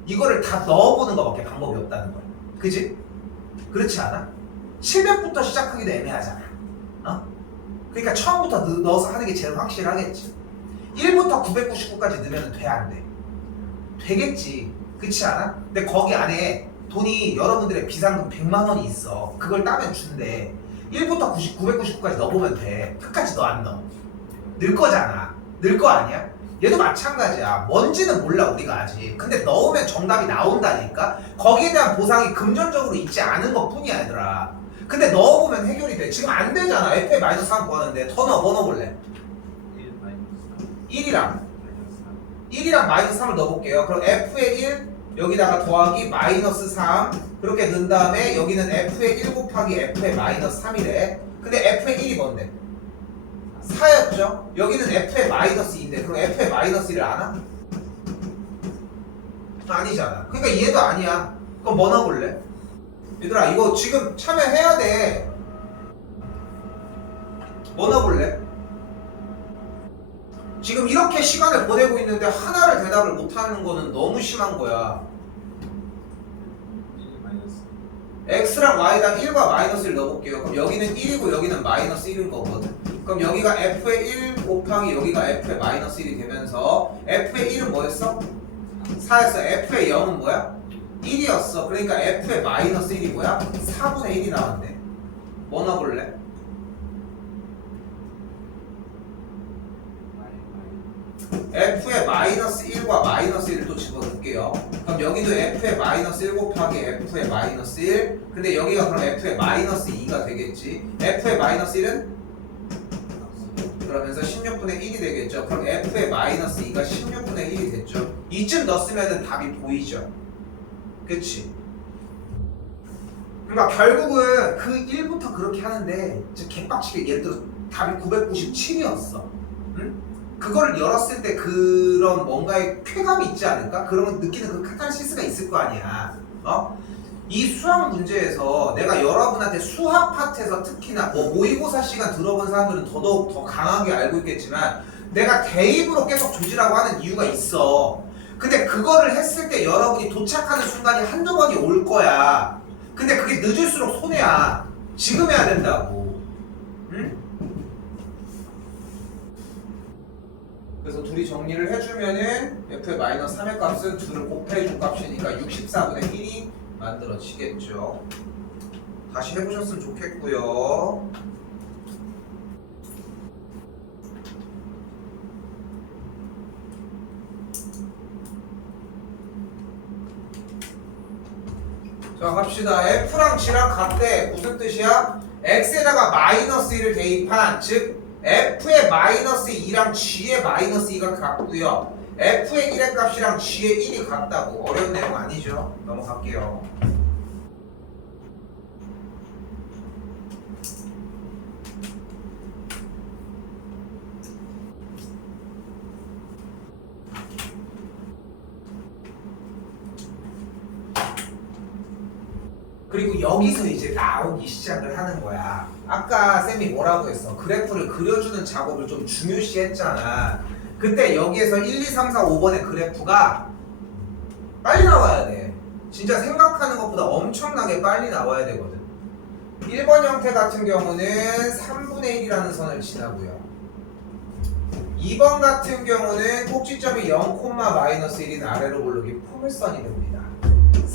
이거를 다 넣어보는 것밖에 방법이 없다는 거야. 그지? 그렇지 않아? 700부터 시작하기도 애매하잖아. 그러니까 처음부터 넣어서 하는 게 제일 확실하겠지. 1부터 999까지 넣으면 돼, 안 돼? 되겠지. 그렇지 않아? 근데 거기 안에 돈이 여러분들의 비상금 100만 원이 있어. 그걸 따면 준대. 1부터 999까지 넣어보면 돼. 끝까지 넣어 안 넣어? 늘 거잖아. 늘 거 아니야? 얘도 마찬가지야. 뭔지는 몰라 우리가 아직. 근데 넣으면 정답이 나온다니까. 거기에 대한 보상이 금전적으로 있지 않은 것 뿐이야 얘들아. 근데 넣어보면 해결이 돼. 지금 안 되잖아. f에 마이너스 3 구하는데. 더 넣어. 뭐 넣어볼래? 1이랑 1이랑 마이너스 3을 넣어볼게요. 그럼 f의 1 여기다가 더하기 마이너스 3 그렇게 넣은 다음에 여기는 f의 1 곱하기 f의 마이너스 3이래. 근데 f의 1이 뭔데? 4였죠? 여기는 f의 마이너스 2인데 그럼 f의 마이너스 1을 아나? 아니잖아. 그러니까 얘도 아니야. 그럼 뭐 넣어볼래? 얘들아 이거 지금 참여해야 돼. 뭐 넣어볼래? 지금 이렇게 시간을 보내고 있는데 하나를 대답을 못하는 거는 너무 심한 거야. x랑 y당 1과 마이너스 1 넣어볼게요. 그럼 여기는 1이고 여기는 마이너스 1인 거거든. 그럼 여기가 f의 1 곱하기 여기가 f의 마이너스 1이 되면서 f의 1은 뭐였어? 4였어. f의 0은 뭐야? 1이었어. 그러니까 f의 마이너스 1이 뭐야? 4분의 1이 나왔네. 뭐 넣어볼래? f의 마이너스 1과 마이너스 1을 또 집어넣을게요. 그럼 여기도 f의 마이너스 1 곱하기 f의 마이너스 1 근데 여기가 그럼 f의 마이너스 2가 되겠지. f의 마이너스 1은? 그러면서 16분의 1이 되겠죠. 그럼 f의 마이너스 2가 16분의 1이 됐죠. 이쯤 넣었으면 답이 보이죠. 그치? 그러니까 결국은 그 1부터 그렇게 하는데 진짜 개빡치게 예를 들어 답이 997이었어. 응? 그거를 열었을 때 그런 뭔가의 쾌감이 있지 않을까? 그러면 느끼는 그 카타르시스가 있을 거 아니야. 이 수학 문제에서 내가 여러분한테 수학 파트에서 특히나 모의고사 시간 들어본 사람들은 더더욱 더 강하게 알고 있겠지만 내가 대입으로 계속 조지라고 하는 이유가 있어. 근데 그거를 했을 때 여러분이 도착하는 순간이 한두 번이 올 거야. 근데 그게 늦을수록 손해야. 지금 해야 된다고. 응? 그래서 둘이 정리를 해주면은 f의 마이너스 3의 값은 둘을 곱해준 값이니까 64분의 1이 만들어지겠죠. 다시 해보셨으면 좋겠고요. 자 갑시다. f랑 g랑 같대. 무슨 뜻이야? x에다가 마이너스 1을 대입한 즉 f의 마이너스 2랑 g의 마이너스 2가 같고요. f의 1의 값이랑 g의 1이 같다고. 어려운 내용 아니죠? 넘어갈게요. 그리고 여기서 이제 나오기 시작을 하는 거야. 아까 쌤이 뭐라고 했어? 그래프를 그려주는 작업을 좀 중요시 했잖아. 그때 여기에서 1, 2, 3, 4, 5번의 그래프가 빨리 나와야 돼. 진짜 생각하는 것보다 엄청나게 빨리 나와야 되거든. 1번 형태 같은 경우는 3분의 1이라는 선을 지나고요. 2번 같은 경우는 꼭지점이 0,-1인 아래로 고르기 포물선이 됩니다.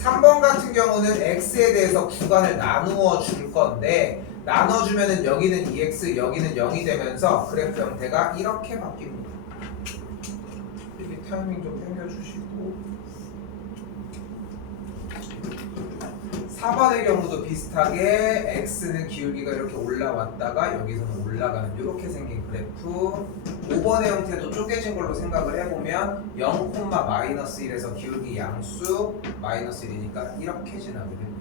3번 같은 경우는 x에 대해서 구간을 나누어 줄 건데 나눠주면은 여기는 2x 여기는 0이 되면서 그래프 형태가 이렇게 바뀝니다. 이렇게 타이밍 좀 당겨주시고 4번의 경우도 비슷하게 x는 기울기가 이렇게 올라왔다가 여기서는 올라가는 이렇게 생긴 그래프. 5번의 형태도 쪼개진 걸로 생각을 해보면 0,-1에서 기울기 양수 마이너스 1이니까 이렇게 지나게 됩니다.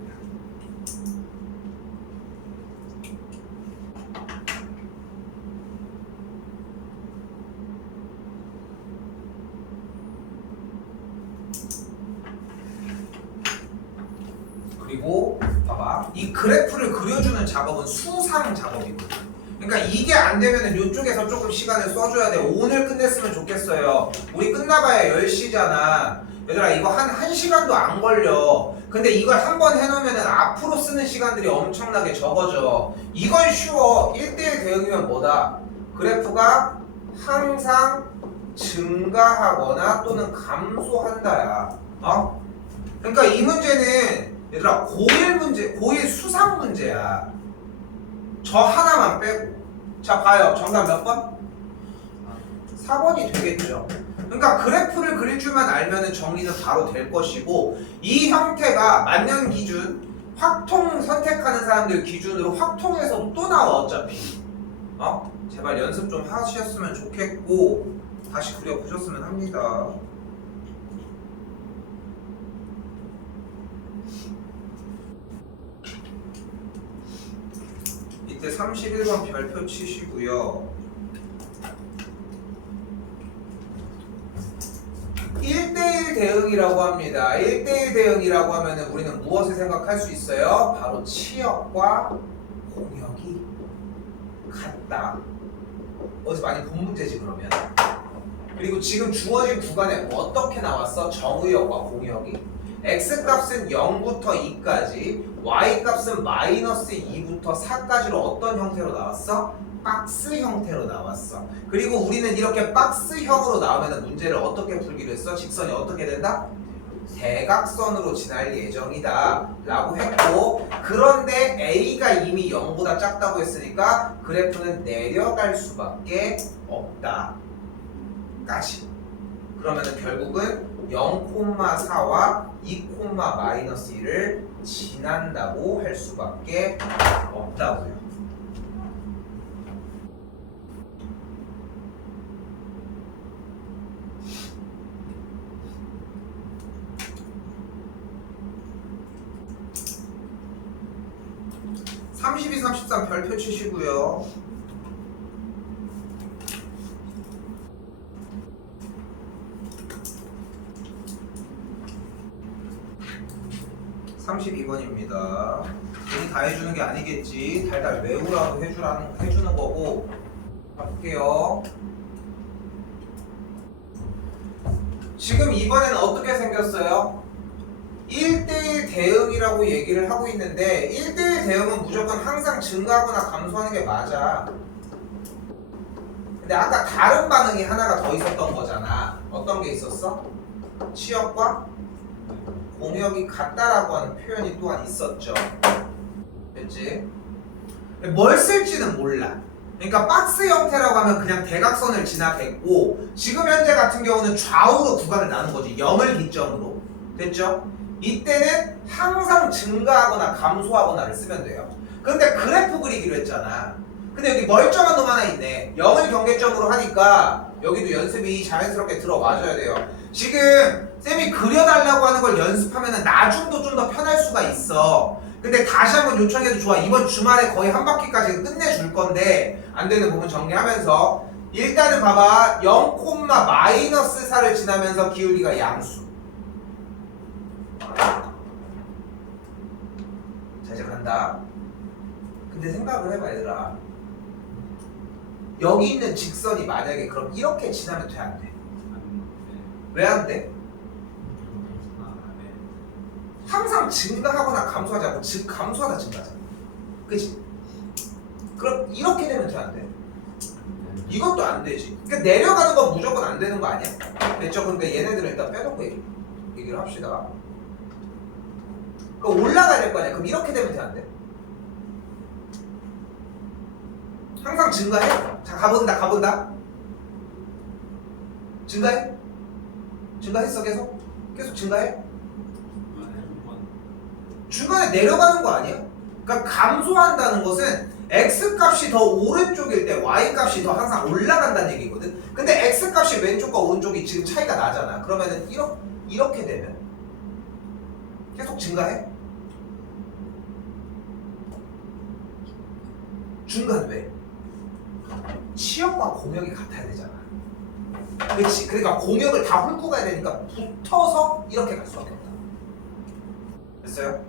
그리고 봐봐, 이 그래프를 그려주는 작업은 수상 작업이거든. 그러니까 이게 안 되면은 이쪽에서 조금 시간을 써줘야 돼. 오늘 끝냈으면 좋겠어요. 우리 끝나봐야 10시잖아. 얘들아 이거 한 1시간도 안 걸려. 근데 이걸 한번 해놓으면은 앞으로 쓰는 시간들이 엄청나게 적어져. 이건 쉬워. 1대1 대응이면 뭐다? 그래프가 항상 증가하거나 또는 감소한다야. 그러니까 이 문제는 얘들아 고1 문제, 고1 수상 문제야. 저 하나만 빼고. 자 봐요. 정답 몇 번? 4번이 되겠죠. 그러니까 그래프를 그릴 줄만 알면은 정리는 바로 될 것이고, 이 형태가 만년 기준 확통 선택하는 사람들 기준으로 확통에서도 또 나와 어차피. 제발 연습 좀 하셨으면 좋겠고 다시 그려보셨으면 합니다. 이때 31번 별표 치시고요. 1대1 대응이라고 합니다. 1대1 대응이라고 하면 우리는 무엇을 생각할 수 있어요? 바로 치역과 공역이 같다. 어디서 많이 본 문제지 그러면. 그리고 지금 주어진 구간에 어떻게 나왔어? 정의역과 공역이. x값은 0부터 2까지, y값은 마이너스 2부터 4까지로 어떤 형태로 나왔어? 박스 형태로 나왔어. 그리고 우리는 이렇게 박스형으로 나오면 문제를 어떻게 풀기로 했어? 직선이 어떻게 된다? 대각선으로 지날 예정이다 라고 했고, 그런데 A가 이미 0보다 작다고 했으니까 그래프는 내려갈 수밖에 없다 까지. 그러면은 결국은 0,4와 2,-1을 지난다고 할 수밖에 없다고요. (32, 33) 별표 치시고요. (32번입니다) 괜히 다 해주는 게 아니겠지. 달달 외우라고 해주는 거고. 볼게요. 지금 이번에는 어떻게 생겼어요? 1대1 대응이라고 얘기를 하고 있는데, 1대1 대응은 무조건 항상 증가하거나 감소하는 게 맞아. 근데 아까 다른 반응이 하나가 더 있었던 거잖아. 어떤 게 있었어? 치역과 공역이 같다라고 하는 표현이 또한 있었죠. 됐지? 뭘 쓸지는 몰라. 그러니까 박스 형태라고 하면 그냥 대각선을 지나겠고, 지금 현재 같은 경우는 좌우로 구간을 나눈 거지. 0을 기점으로. 됐죠? 이때는 항상 증가하거나 감소하거나를 쓰면 돼요. 근데 그래프 그리기로 했잖아. 근데 여기 멀쩡한 놈 하나 있네. 0을 경계점으로 하니까 여기도 연습이 자연스럽게 들어와줘야 돼요. 지금 쌤이 그려달라고 하는 걸 연습하면 나중도 좀 더 편할 수가 있어. 근데 다시 한번 요청해도 좋아. 이번 주말에 거의 한 바퀴까지 끝내줄 건데 안 되는 부분 정리하면서, 일단은 봐봐. 0,-4를 지나면서 기울기가 양수. 자, 이제 간다. 근데 생각을 해봐 얘들아. 여기 있는 직선이 만약에 그럼 이렇게 지나면 돼 안 돼? 왜 안 돼? 항상 증가하거나 감소하지 않고 즉 감소하다 증가하잖아. 그치? 그럼 이렇게 되면 돼 안 돼? 이것도 안 되지. 그러니까 내려가는 건 무조건 안 되는 거 아니야? 됐죠? 근데 얘네들은 일단 빼놓고 얘기를 합시다. 그럼 올라가야 될 거 아니야? 그럼 이렇게 되면 돼 안 돼? 항상 증가해? 자, 가본다. 증가해? 증가했어 계속? 계속 증가해? 중간에 내려가는 거 아니야? 그러니까 감소한다는 것은 X값이 더 오른쪽일 때 Y값이 더 항상 올라간다는 얘기거든. 근데 X값이 왼쪽과 오른쪽이 지금 차이가 나잖아. 그러면은 이렇게 되면 계속 증가해? 중간 왜? 치역과 공역이 같아야 되잖아. 그렇지? 그러니까 공역을 다 훑고 가야 되니까 붙어서 이렇게 갈 수밖에 없다. 됐어요?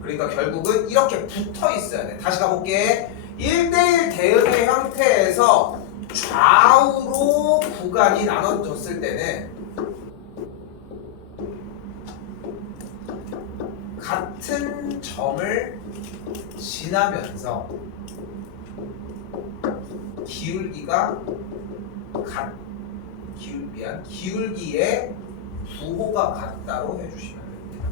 그러니까 결국은 이렇게 붙어 있어야 돼. 다시 가볼게. 1대1 대응의 형태에서 좌우로 구간이 나눠졌을 때는 같은 점을 지나면서 기울기가 기울기의 부호가 같다로 해주시면 됩니다.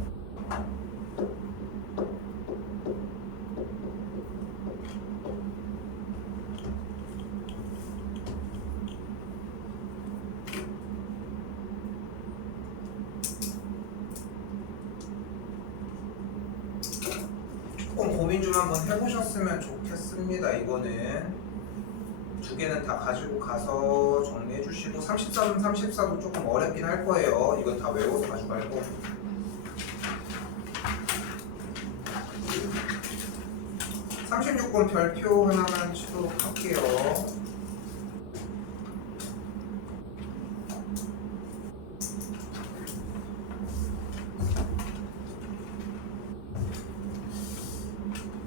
고민 좀 한번 해보셨으면 좋겠습니다. 이거는 두 개는 다 가지고 가서 정리해 주시고 33, 34도 조금 어렵긴 할 거예요. 이건 다 외워서 가져가고 36번 별표 하나만 치도록 할게요.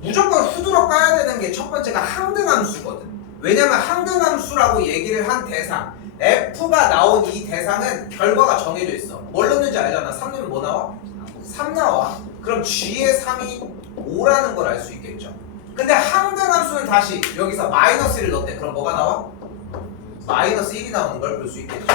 무조건 후드러 까야 되는 게 첫 번째가 항등함수거든. 왜냐면 항등함수라고 얘기를 한 대상 F가 나온 이 대상은 결과가 정해져 있어. 뭘 넣는지 알잖아. 3 넣으면 뭐 나와? 3 나와. 그럼 G의 3이 5라는 걸 알 수 있겠죠. 근데 항등함수는 다시 여기서 마이너스 1을 넣었대. 그럼 뭐가 나와? 마이너스 1이 나오는 걸 볼 수 있겠죠.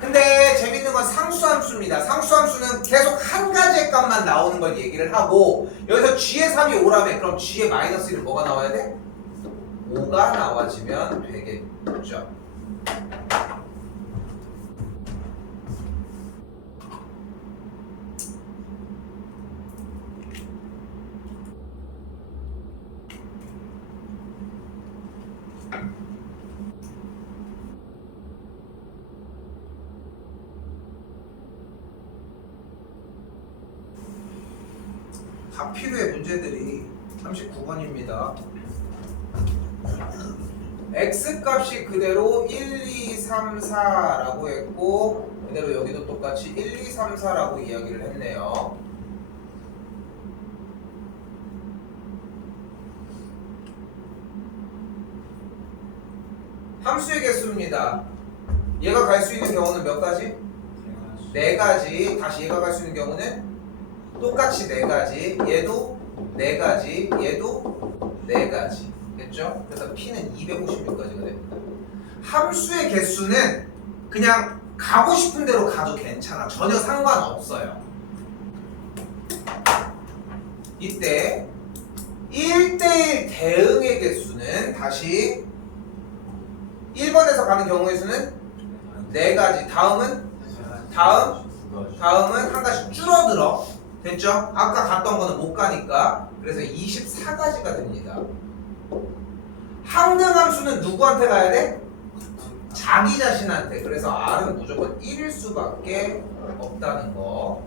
근데 재밌는 건 상수함수입니다. 상수함수는 계속 한 가지의 값만 나오는 걸 얘기를 하고 여기서 G의 3이 5라면 그럼 G의 마이너스 1은 뭐가 나와야 돼? 5가 나와지면 되겠죠. 다 필요해. 문제들이 39번입니다. X값이 그대로 1, 2, 3, 4라고 했고 그대로 여기도 똑같이 1, 2, 3, 4라고 이야기를 했네요. 함수의 개수입니다. 얘가 갈 수 있는 경우는 몇 가지? 4가지. 다시 얘가 갈 수 있는 경우는 똑같이 4가지. 얘도 4가지. 얘도 4가지. 됐죠? 그래서 P는 256가지가 됩니다. 함수의 개수는 그냥 가고 싶은 대로 가도 괜찮아. 전혀 상관없어요. 이때 1대1 대응의 개수는 다시 1번에서 가는 경우의 수는 4가지. 다음은 한 가지 줄어들어. 됐죠? 아까 갔던 거는 못 가니까. 그래서 24가지가 됩니다. 항등함수는 누구한테 가야 돼? 자기 자신한테. 그래서 R은 무조건 1일 수밖에 없다는 거.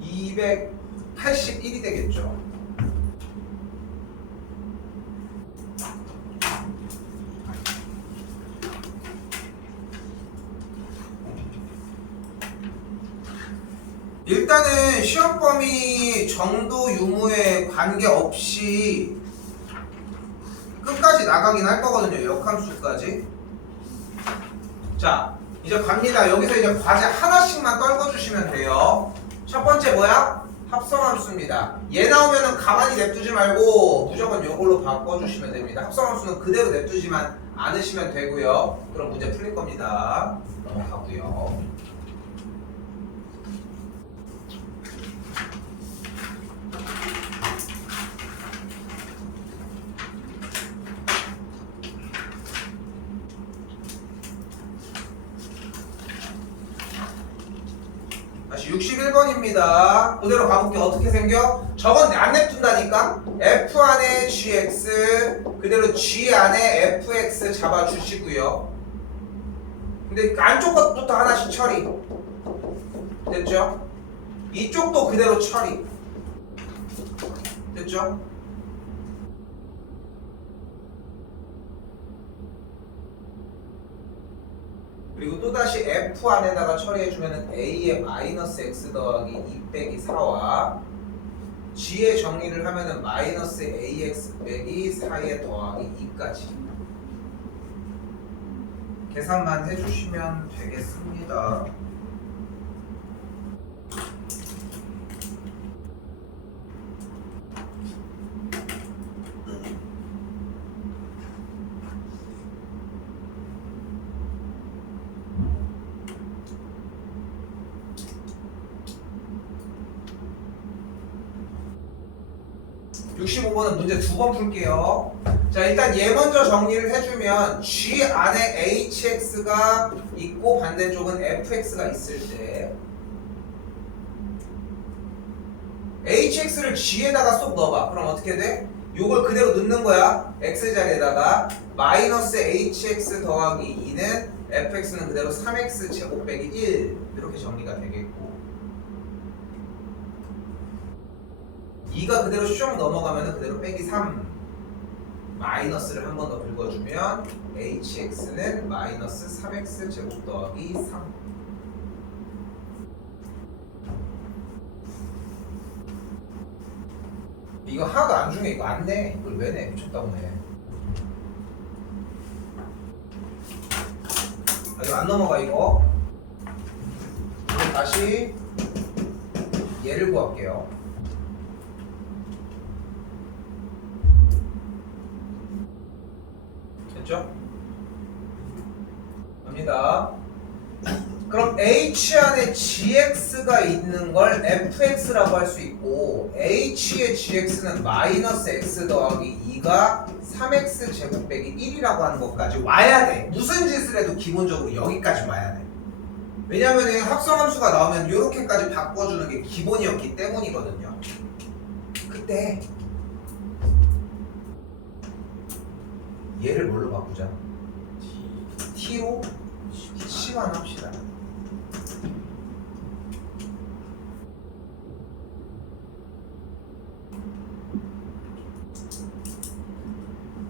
281이 되겠죠. 일단은 시험 범위 정도 유무에 관계없이 끝까지 나가긴 할 거거든요. 역함수까지. 자, 이제 갑니다. 여기서 이제 과제 하나씩만 떨궈주시면 돼요. 첫 번째 뭐야? 합성함수입니다. 얘 나오면은 가만히 냅두지 말고 무조건 요걸로 바꿔주시면 됩니다. 합성함수는 그대로 냅두지만 않으시면 되고요. 그럼 문제 풀릴 겁니다. 넘어가고요. 다시 61번입니다. 그대로 가볼게. 어떻게 생겨? 저건 안 냅둔다니까? F 안에 GX 그대로 G 안에 FX 잡아주시고요. 근데 안쪽 것부터 하나씩 처리. 됐죠? 이쪽도 그대로 처리. 됐죠? 그리고 또다시 F 안에다가 처리해주면 A의 마이너스 X 더하기 2 빼기 4와 G의 정리를 하면은 마이너스 AX 빼기 4의 더하기 2까지 계산만 해주시면 되겠습니다. (65번은) 문제 2번 풀게요. 자, 일단 얘 먼저 정리를 해주면 G 안에 HX가 있고 반대쪽은 FX가 있을 때 HX를 G에다가 쏙 넣어봐. 그럼 어떻게 돼? 요걸 그대로 넣는 거야. x자리에다가 마이너스 hx 더하기 2는 fx는 그대로 3x 제곱 빼기 1 이렇게 정리가 되겠고 2가 그대로 슝 넘어가면 그대로 빼기 3 마이너스를 한 번 더 긁어주면 hx는 마이너스 3x 제곱 더하기 3 이거 하나도 안 중요해. 이거 안 내. 이걸 왜 내? 미쳤다고 내. 이거 안 넘어가 이거. 그럼 다시 얘를 구할게요. 됐죠? 갑니다. 그럼 h 안에 gx가 있는 걸 fx라고 할 수 있고 h의 gx는 마이너스 x 더하기 2가 3x 제곱 빼기 1이라고 하는 것까지 와야 돼. 무슨 짓을 해도 기본적으로 여기까지 와야 돼. 왜냐면은 합성함수가 나오면 이렇게까지 바꿔주는 게 기본이었기 때문이거든요. 그때 얘를 뭘로 바꾸자? t로 치환합시다.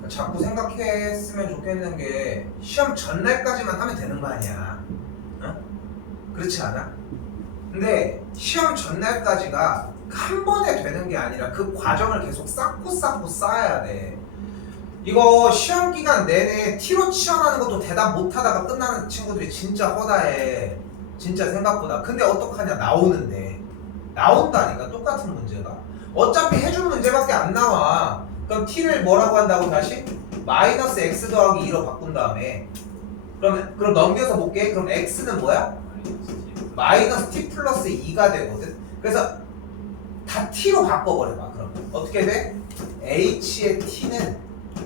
자꾸 생각했으면 좋겠는 게 시험 전날까지만 하면 되는 거 아니야. 어? 그렇지 않아? 근데 시험 전날까지가 한 번에 되는 게 아니라 그 과정을 계속 쌓고 쌓아야 돼. 이거 시험 기간 내내 T로 치환하는 것도 대답 못하다가 끝나는 친구들이 진짜 허다해. 진짜 생각보다. 근데 어떡하냐, 나오는데. 나온다니까 똑같은 문제가. 어차피 해준 문제밖에 안 나와. 그럼 t를 뭐라고 한다고 다시? 마이너스 x 더하기 2로 바꾼 다음에 그럼 넘겨서 볼게. 그럼 x는 뭐야? 마이너스 t 플러스 2가 되거든. 그래서 다 t로 바꿔버려봐. 그러면 어떻게 돼? h의 t는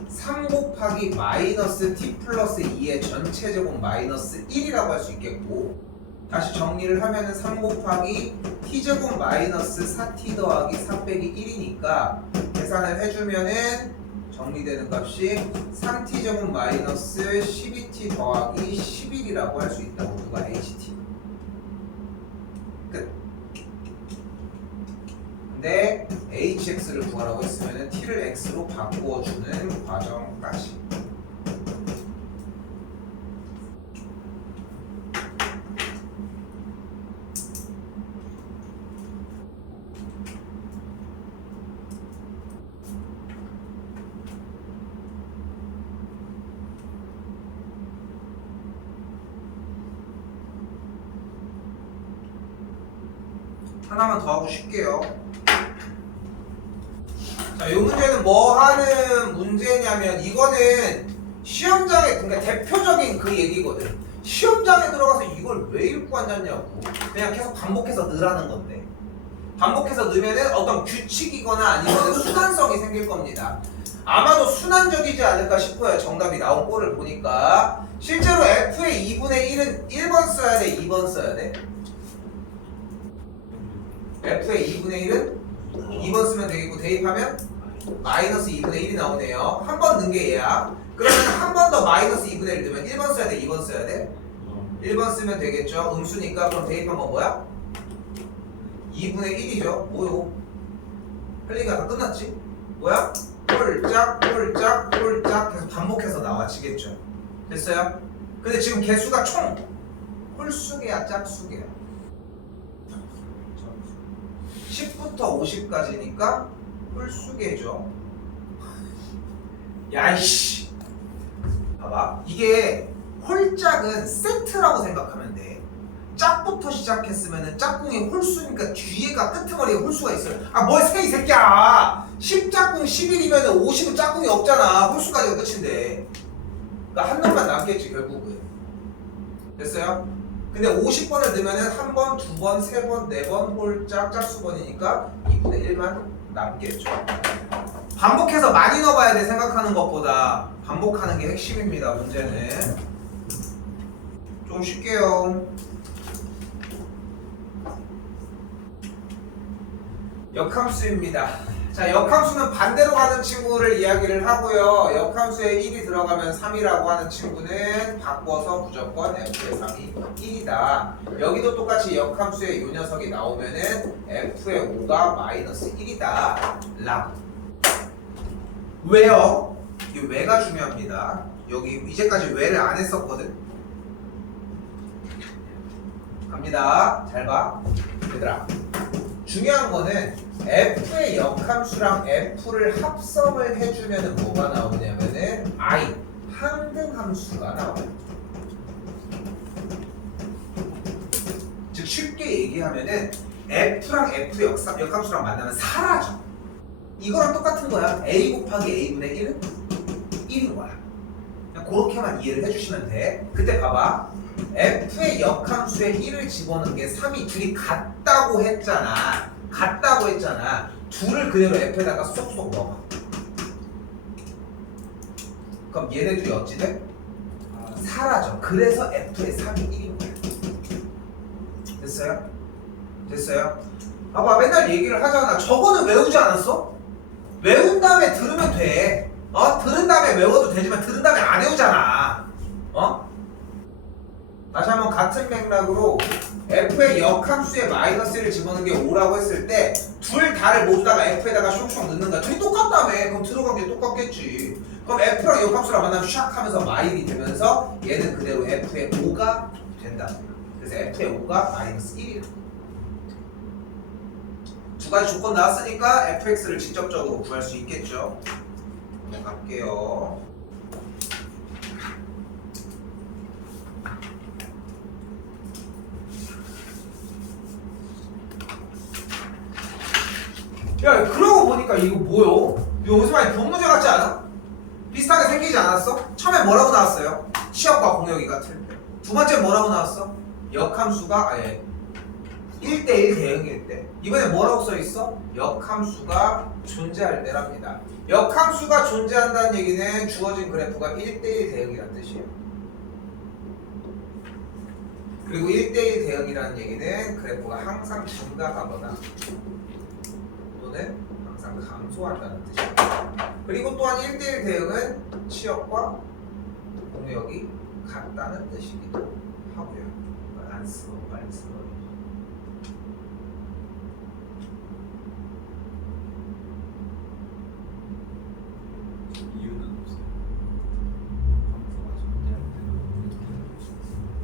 3 곱하기 마이너스 t 플러스 2의 전체 제곱 마이너스 1이라고 할 수 있겠고 다시 정리를 하면은 3 곱하기 t제곱 마이너스 4t 더하기 4 빼기 1이니까 계산을 해주면은 정리되는 값이 3t제곱 마이너스 12t 더하기 11이라고 할 수 있다고. 누가 ht 끝. 근데 hx를 구하라고 했으면은 t를 x로 바꾸어주는 과정까지. 하나만 더 하고 쉴게요. 자, 이 문제는 뭐 하는 문제냐면 이거는 시험장에, 그러니까 대표적인 그 얘기거든. 시험장에 들어가서 이걸 왜 읽고 앉았냐고. 그냥 계속 반복해서 넣으라는 건데. 반복해서 넣으면은 어떤 규칙이거나 아니면 순환성이 생길 겁니다. 아마도 순환적이지 않을까 싶어요. 정답이 나온 꼴을 보니까. 실제로 F의 2분의 1은 1번 써야 돼, 2번 써야 돼? F의 2분의 1은 2번 쓰면 되겠고 대입하면 마이너스 2분의 1이 나오네요. 한 번 넣은 게 얘야. 그러면 한 번 더 마이너스 2분의 1 넣으면 1번 써야 돼, 2번 써야 돼? 1번 쓰면 되겠죠. 음수니까 그럼 대입하면 뭐야? 2분의 1이죠. 뭐요? 할 얘기가 다 끝났지? 뭐야? 홀짝 홀짝 홀짝 계속 반복해서 나와지겠죠. 됐어요? 근데 지금 개수가 총 홀수개야 짝수개야? 10부터 50까지니까 홀수개죠. 야이씨, 봐봐. 이게 홀짝은 세트라고 생각하면 돼. 짝부터 시작했으면은 짝꿍이 홀수니까 뒤에가 끄트머리에 홀수가 있어요. 아, 뭘 세 이 새끼야. 10짝꿍 11이면은 50은 짝꿍이 없잖아. 홀수까지가 끝인데. 그러니까 한 놈만 남겠지 결국은. 됐어요? 근데 50번을 넣으면은 한 번, 두 번, 세 번, 네 번 홀짝 짝수번이니까 2분의 1만 남겠죠. 반복해서 많이 넣어봐야 돼. 생각하는 것보다 반복하는 게 핵심입니다. 문제는 좀 쉽게요. 역함수입니다. 자, 역함수는 반대로 가는 친구를 이야기를 하고요. 역함수에 1이 들어가면 3이라고 하는 친구는 바꿔서 무조건 f의 3이 1이다. 여기도 똑같이 역함수에 이 녀석이 나오면은 f의 5가 마이너스 1이다. 라고. 왜요? 이 왜가 중요합니다. 여기 이제까지 왜를 안 했었거든. 갑니다. 잘 봐. 얘들아. 중요한 거는 f의 역함수랑 f를 합성을 해주면 뭐가 나오냐면은 i 항등함수가 나와요. 즉 쉽게 얘기하면은 f랑 f 역함수랑 만나면 사라져. 이거랑 똑같은 거야. a 곱하기 a분의 1은 1인 거야. 그냥 그렇게만 이해를 해주시면 돼. 그때 봐봐. f의 역함수에 1을 집어넣은 게 3이 둘이 같다고 했잖아. 같다고 했잖아. 둘을 그대로 f에다가 쏙쏙 넣어. 그럼 얘네들이 어찌 돼? 사라져. 그래서 f의 3이 1인 거야. 됐어요? 됐어요? 봐봐, 맨날 얘기를 하잖아. 저거는 외우지 않았어? 외운 다음에 들으면 돼. 들은 다음에 외워도 되지만 들은 다음에 안 외우잖아. 다시 한번 같은 맥락으로 f의 역함수에 마이너스를 집어넣는 게 5라고 했을 때 둘 다를 모두다가 f에다가 쇽쇽 넣는 거야. 둘이 똑같다며. 그럼 들어간 게 똑같겠지. 그럼 f랑 역함수랑 만나면 샥 하면서 마일이 되면서 얘는 그대로 f의 5가 된다. 그래서 f의 5가 마이너스 1이다. 두 가지 조건 나왔으니까 fx를 직접적으로 구할 수 있겠죠. 넘어갈게요. 야, 그러고 보니까 이거 뭐요? 이거 어디서 많이 본 문제 같지 않아? 비슷하게 생기지 않았어? 처음에 뭐라고 나왔어요? 취업과 공역이 같을 때. 두 번째 뭐라고 나왔어? 역함수가 아예 1대1 대응일 때. 이번에 뭐라고 써있어? 역함수가 존재할 때랍니다. 역함수가 존재한다는 얘기는 주어진 그래프가 1대1 대응이라는 뜻이에요. 그리고 1대1 대응이라는 얘기는 그래프가 항상 증가하거나 또는 항상 감소한다는 뜻이에요. 그리고 또한 1대1 대응은 취업과 공역이 같다는 뜻이기도 하고요. 안 쓰고 빨리 쓰고.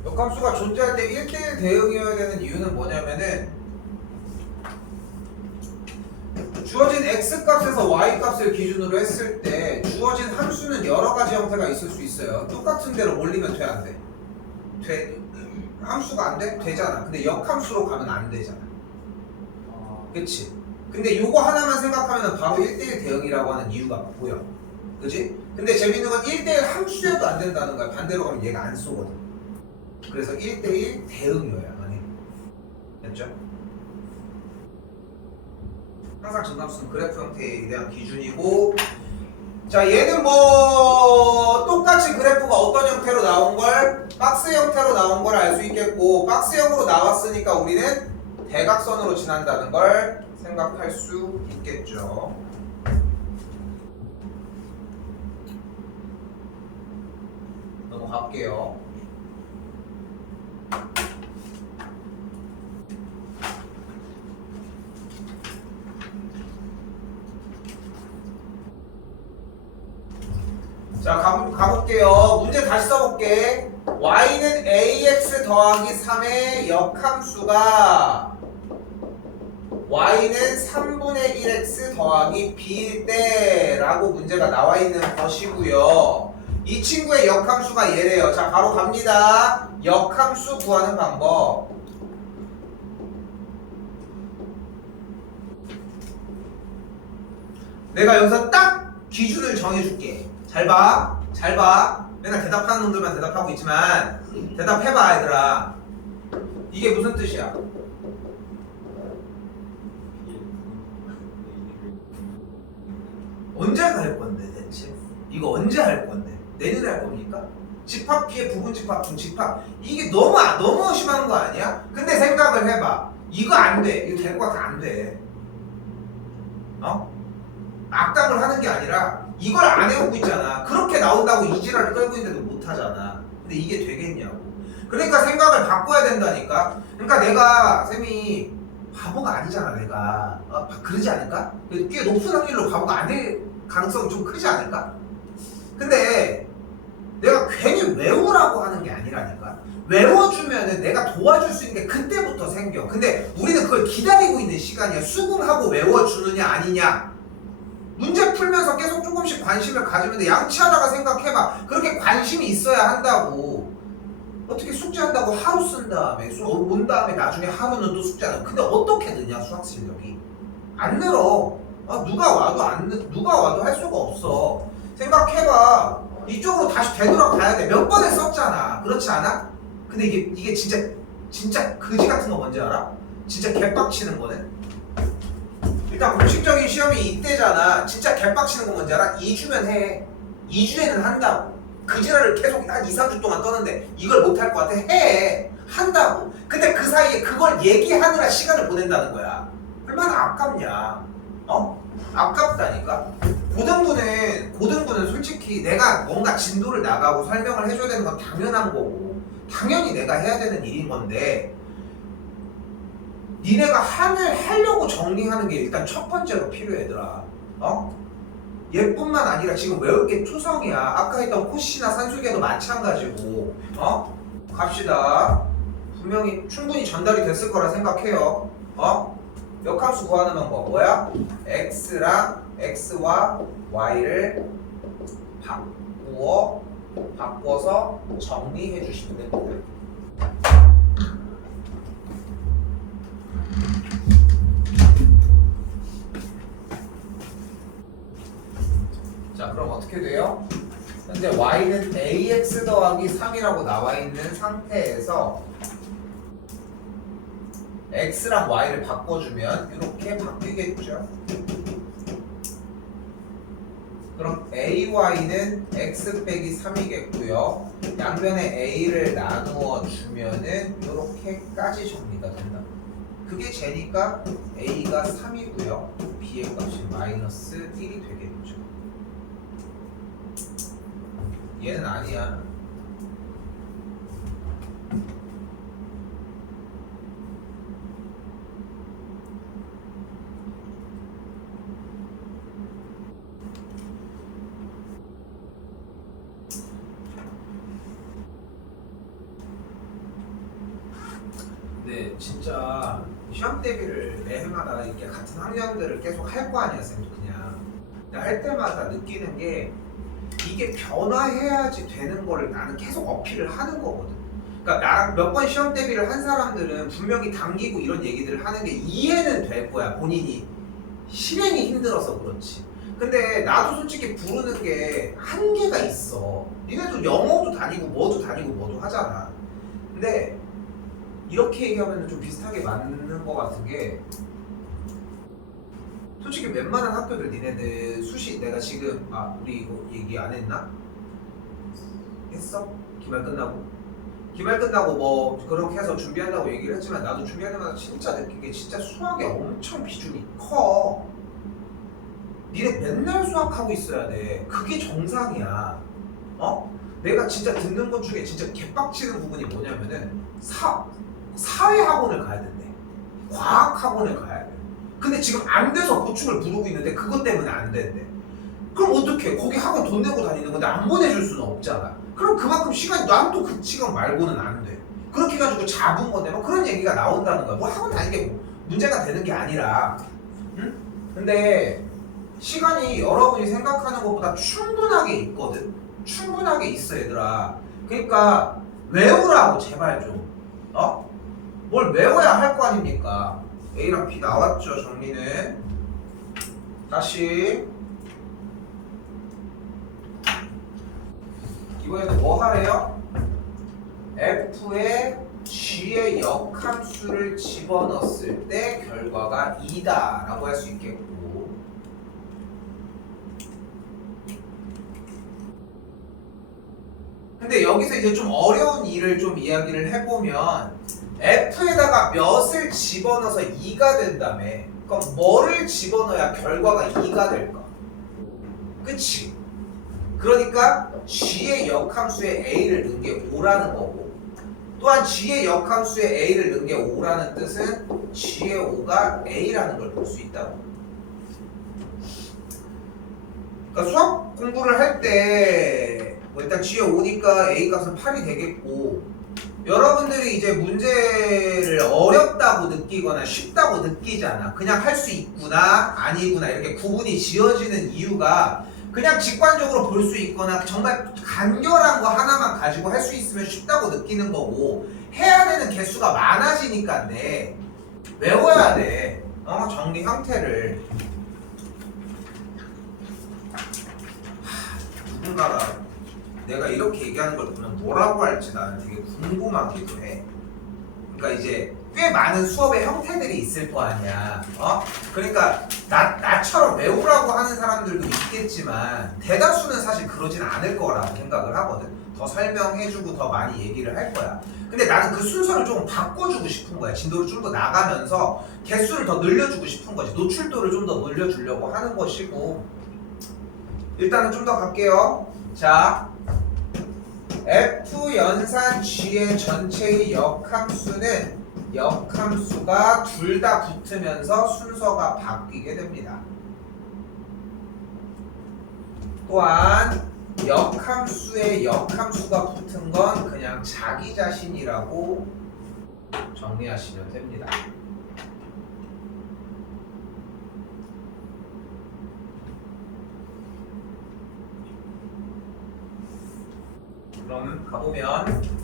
역함수가 존재할 때 1대1 대응이어야 되는 이유는 뭐냐면은 주어진 x값에서 y값을 기준으로 했을 때 주어진 함수는 여러 가지 형태가 있을 수 있어요. 똑같은 대로 몰리면 돼, 안 돼? 돼. 함수가 안 돼? 되잖아. 근데 역함수로 가면 안 되잖아. 그치? 근데 요거 하나만 생각하면 바로 1대1 대응이라고 하는 이유가 보여. 그치? 근데 재밌는 건 1대1 함수여도 안 된다는 거야. 반대로 가면 얘가 안 쏘거든. 그래서 1대1 대응이어야만 해. 됐죠? 항상 정답수는 그래프 형태에 대한 기준이고, 자, 얘는 뭐 똑같이 그래프가 어떤 형태로 나온 걸 박스 형태로 나온 걸 알 수 있겠고, 박스형으로 나왔으니까 우리는 대각선으로 지난다는 걸 생각할 수 있겠죠. 넘어갈게요. 자, 가볼게요. 문제 다시 써볼게. y는 ax 더하기 3의 역함수가 y는 3분의 1x 더하기 b일 때 라고 문제가 나와 있는 것이고요. 이 친구의 역함수가 얘래요. 자, 바로 갑니다. 역함수 구하는 방법. 내가 여기서 딱 기준을 정해줄게. 잘 봐. 잘 봐. 맨날 대답하는 놈들만 대답하고 있지만 대답해봐, 얘들아. 이게 무슨 뜻이야? 언제 할 건데 대체? 이거 언제 할 건데? 내년에 할 겁니까? 집합 피해 부분 집합 중 집합 이게 너무 심한 거 아니야? 근데 생각을 해봐. 이거 안 돼. 이거 될 것 같아. 안 돼. 악담을 하는 게 아니라 이걸 안 해오고 있잖아. 그렇게 나온다고 이 지랄을 끌고 있는데도 못하잖아. 근데 이게 되겠냐고. 그러니까 생각을 바꿔야 된다니까. 그러니까 내가 쌤이 바보가 아니잖아. 내가 그러지 않을까? 꽤 높은 확률로 바보가 아닐 가능성이 좀 크지 않을까? 근데 내가 괜히 외우라고 하는 게 아니라니까. 외워주면은 내가 도와줄 수 있는 게 그때부터 생겨. 근데 우리는 그걸 기다리고 있는 시간이야. 수긍하고 외워주느냐 아니냐. 문제 풀면서 계속 조금씩 관심을 가지면 돼. 양치하다가 생각해봐. 그렇게 관심이 있어야 한다고. 어떻게 숙제한다고 하루 쓴 다음에 온 다음에 나중에 하루는 또 숙제하는. 근데 어떻게 느냐 수학 실력이. 안 늘어. 누가 와도 할 수가 없어. 생각해봐. 이쪽으로 다시 되돌아가야 돼. 몇 번을 썼잖아. 그렇지 않아? 근데 이게 진짜 그지 같은 거 뭔지 알아? 진짜 개빡치는 거는? 일단 공식적인 시험이 이때잖아. 진짜 개빡치는 거 뭔지 알아? 2주면 해. 2주에는 한다고. 그 지랄을 계속 한 2, 3주 동안 떠는데 이걸 못할 것 같아? 해. 한다고. 근데 그 사이에 그걸 얘기하느라 시간을 보낸다는 거야. 얼마나 아깝냐. 아깝다니까. 고등부는 솔직히 내가 뭔가 진도를 나가고 설명을 해줘야 되는 건 당연한 거고 당연히 내가 해야 되는 일인 건데 니네가 하려고 정리하는 게 일단 첫 번째로 필요해 얘들아. 얘뿐만 아니라 지금 외울 게 투성이야. 아까 했던 코시나 산술계도 마찬가지고. 갑시다. 분명히 충분히 전달이 됐을 거라 생각해요. 역함수 구하는 방법 뭐야? x랑 x와 y를 바꿔서 정리해 주시면 됩니다. 자, 그럼 어떻게 돼요? 현재 y는 ax 더하기 3이라고 나와 있는 상태에서 x랑 y를 바꿔주면 이렇게 바뀌겠죠. 그럼 ay는 x 빼기 3이겠고요. 양변에 a를 나누어 주면은 이렇게까지 정리가 된다. 그게 제니까 a가 3이고요. b의 값이 마이너스 1이 되겠죠. 얘는 아니야. 근데 진짜 시험 대비를 매해마다 이렇게 같은 학년들을 계속 할 거 아니야 쌤도 그냥. 할 때마다 느끼는 게 이게 변화해야지 되는 거를 나는 계속 어필을 하는 거거든. 그러니까 나랑 몇 번 시험 대비를 한 사람들은 분명히 당기고 이런 얘기들을 하는 게 이해는 될 거야. 본인이 실행이 힘들어서 그렇지. 근데 나도 솔직히 부르는 게 한계가 있어. 니네도 영어도 다니고 뭐도 하잖아. 근데 이렇게 얘기하면 좀 비슷하게 맞는 거 같은 게 솔직히 웬만한 학교들 니네들 수시 내가 지금 우리 이거 얘기 안 했나? 했어? 기말 끝나고 뭐 그렇게 해서 준비한다고 얘기를 했지만 나도 준비할 때마다 진짜 느낀 게 진짜 수학에 엄청 비중이 커. 니네 맨날 수학하고 있어야 돼. 그게 정상이야. 내가 진짜 듣는 것 중에 진짜 개빡치는 부분이 뭐냐면은 사회 학원을 가야 된대. 과학 학원을 가야 돼. 근데 지금 안 돼서 고충을 부르고 있는데 그것 때문에 안 된대. 그럼 어떡해? 거기 학원 돈 내고 다니는 건데 안 보내줄 수는 없잖아. 그럼 그만큼 시간이 난 또 그 시간 말고는 안 돼. 그렇게 해가지고 잡은 건데 뭐 그런 얘기가 나온다는 거야. 뭐 학원 다니는 게 뭐 문제가 되는 게 아니라. 응? 근데 시간이 여러분이 생각하는 것보다 충분하게 있거든. 충분하게 있어 얘들아. 그러니까 외우라고 제발 좀. 뭘 외워야 할 거 아닙니까? A랑 B 나왔죠 정리는. 다시 이번에는 뭐 하래요? F에 G의 역함수를 집어넣었을 때 결과가 2다 라고 할 수 있겠고, 근데 여기서 이제 좀 어려운 일을 좀 이야기를 해보면 F에다가 몇을 집어넣어서 2가 된다며. 그럼 뭐를 집어넣어야 결과가 2가 될까? 그치? 그러니까 g의 역함수에 a를 넣은 게 5라는 거고, 또한 g의 역함수에 a를 넣은 게 5라는 뜻은 g의 5가 a라는 걸 볼 수 있다고. 그러니까 수학 공부를 할 때 뭐 일단 g의 5니까 a 값은 8이 되겠고, 여러분들이 이제 문제를 어렵다고 느끼거나 쉽다고 느끼지 않아. 그냥 할 수 있구나 아니구나 이렇게 구분이 지어지는 이유가 그냥 직관적으로 볼 수 있거나 정말 간결한 거 하나만 가지고 할 수 있으면 쉽다고 느끼는 거고, 해야 되는 개수가 많아지니까인데 외워야 돼. 정리 형태를. 누군가가 내가 이렇게 얘기하는 걸 보면 뭐라고 할지 나는 되게 궁금하기도 해. 그러니까 이제 꽤 많은 수업의 형태들이 있을 거 아니야. 그러니까 나처럼 외우라고 하는 사람들도 있겠지만 대다수는 사실 그러진 않을 거라고 생각을 하거든. 더 설명해주고 더 많이 얘기를 할 거야. 근데 나는 그 순서를 조금 바꿔주고 싶은 거야. 진도를 좀 더 나가면서 개수를 더 늘려주고 싶은 거지. 노출도를 좀 더 늘려주려고 하는 것이고, 일단은 좀 더 갈게요. 자, f 연산 g의 전체의 역함수는 역함수가 둘 다 붙으면서 순서가 바뀌게 됩니다. 또한 역함수에 역함수가 붙은 건 그냥 자기 자신이라고 정리하시면 됩니다. 그럼 가보면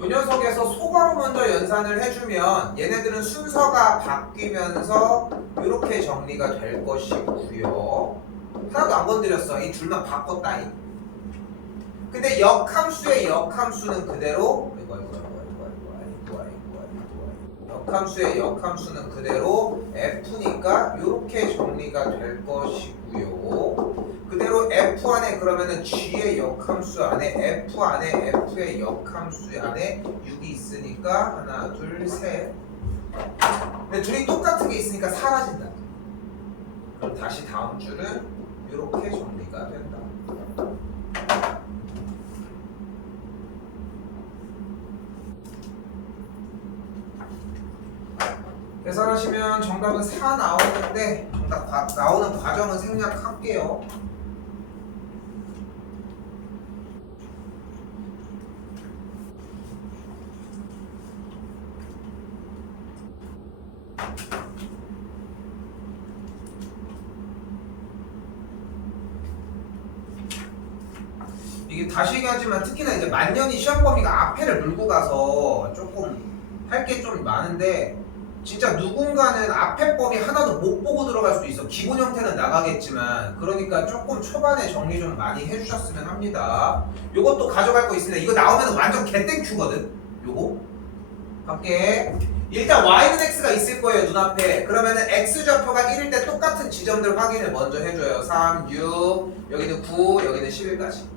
요 녀석에서 소괄호 먼저 연산을 해주면 얘네들은 순서가 바뀌면서 이렇게 정리가 될 것이고요. 하나도 안 건드렸어. 이 둘만 바꿨다잉. 근데 역함수의 역함수는 그대로 역함수의 역함수는 그대로 f니까 이렇게 정리가 될 것이고요. 그대로 f 안에 그러면은 g의 역함수 안에 f 안에 f의 역함수 안에 6이 있으니까 하나 둘 셋. 근데 둘이 똑같은 게 있으니까 사라진다. 그럼 다시 다음 줄은 이렇게 정리가 된다. 계산하시면 정답은 4 나오는데 정답 나오는 과정은 생략할게요. 이게 다시 얘기하지만 특히나 이제 만년이 시험 범위가 앞에를 물고 가서 조금 할 게 좀 많은데, 진짜 누군가는 앞에 범위 하나도 못 보고 들어갈 수도 있어. 기본 형태는 나가겠지만. 그러니까 조금 초반에 정리 좀 많이 해주셨으면 합니다. 요것도 가져갈 거 있습니다. 이거 나오면 완전 개땡큐거든. 요거 갈게. 일단 y는 x가 있을 거예요, 눈앞에. 그러면은 x좌표가 1일 때 똑같은 지점들 확인을 먼저 해줘요. 3, 6, 여기는 9, 여기는 11까지.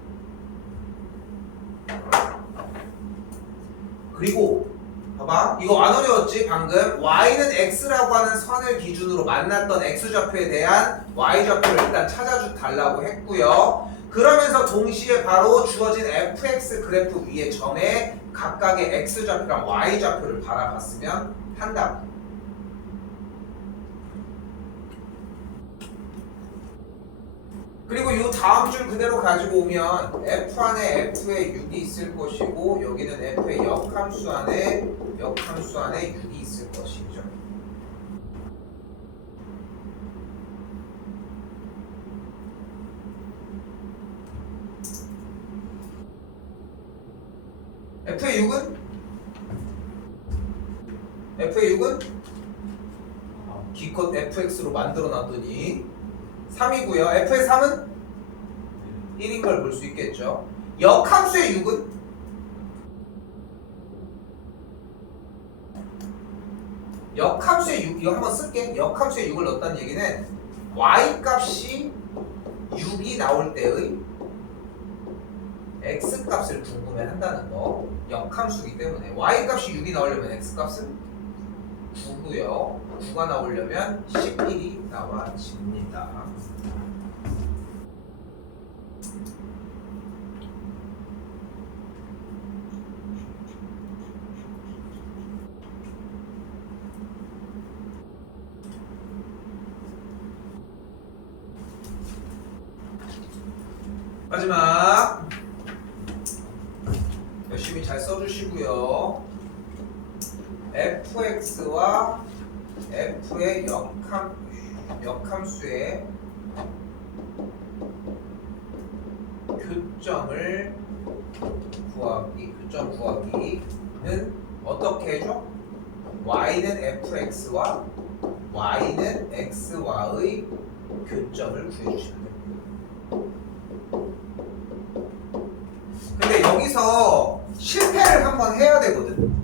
그리고 봐봐, 이거 안 어려웠지? 방금 y는 x라고 하는 선을 기준으로 만났던 x좌표에 대한 y좌표를 일단 찾아달라고 했고요. 그러면서 동시에 바로 주어진 fx 그래프 위에 점에 각각의 x좌표랑 y좌표를 바라봤으면 한다고. 그리고 이 다음 줄 그대로 가지고 오면 f 안에 f에 6이 있을 것이고, 여기는 f의 역함수 안에 6이 있을 것이죠. f의 6은 기껏 fx로 만들어 놨더니 3이고요. f의 3은 1인 걸 볼 수 있겠죠. 역함수의 6은 역함수의 6, 이거 한번 쓸게. 역함수의 6을 넣었다는 얘기는 y 값이 6이 나올 때의 x 값을 궁금해 한다는 거. 역함수이기 때문에 y 값이 6이 나오려면 x 값은 9고요. 9가 나오려면 11이 나와집니다. 마지막 열심히 잘 써주시고요. fx와 f의 역함수의 교점 구하기는 어떻게 해줘? y는 fx와 y는 xy의 교점을 구해주시면 돼요. 근데 여기서 실패를 한번 해야 되거든.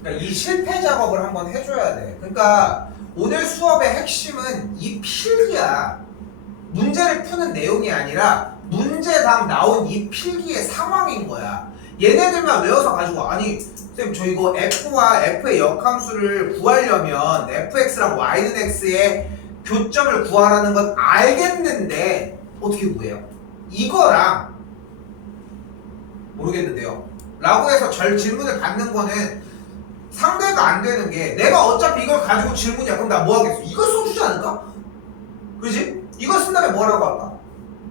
그러니까 이 실패 작업을 한번 해줘야 돼. 그러니까 오늘 수업의 핵심은 이 필기야. 문제를 푸는 내용이 아니라 문제당 나온 이 필기의 상황인 거야. 얘네들만 외워서 가지고 아니 선생님 저 이거 f와 f의 역함수를 구하려면 fx랑 y는 x의 교점을 구하라는 건 알겠는데 어떻게 구해요? 이거랑 모르겠는데요 라고 해서 질문을 받는 거는 상대가 안 되는 게 내가 어차피 이걸 가지고 질문이야. 그럼 나 뭐 하겠어? 이걸 써주지 않을까? 그지? 이걸 쓴 다음에 뭐라고 할까?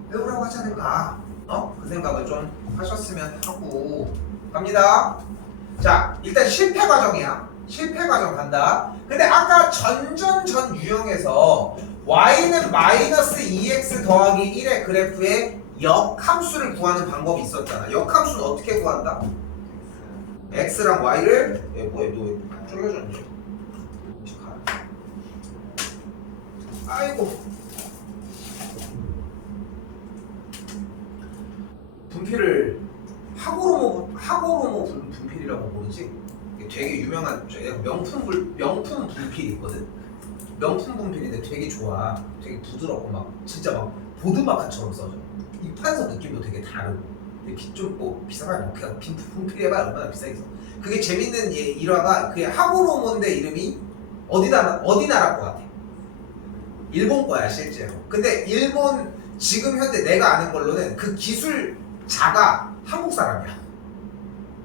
외우라고 하지 않을까? 그 생각을 좀 하셨으면 하고 갑니다. 자, 일단 실패 과정이야. 실패 과정 간다. 근데 아까 전 유형에서 y는 마이너스 2x 더하기 1의 그래프의 역함수를 구하는 방법이 있었잖아. 역함수는 어떻게 구한다? x랑 y를 뭐야 너 쫄려졌니? 아이고 분필을 하고로모 분필이라고 부르지. 이게 되게 유명한 명품 분필이 있거든. 명품 분필인데 되게 좋아. 되게 부드럽고 막 진짜 막 보드마카처럼 써져. 이 판서 느낌도 되게 다르고. 좀 뭐 비싸면 그냥 분필 해봐 얼마나 비싸겠어. 그게 재밌는 일화가 그게 하고로모인데 이름이 어디 나라 거 같아? 일본 거야 실제로. 근데 일본 지금 현재 내가 아는 걸로는 그 기술자가 한국 사람이야.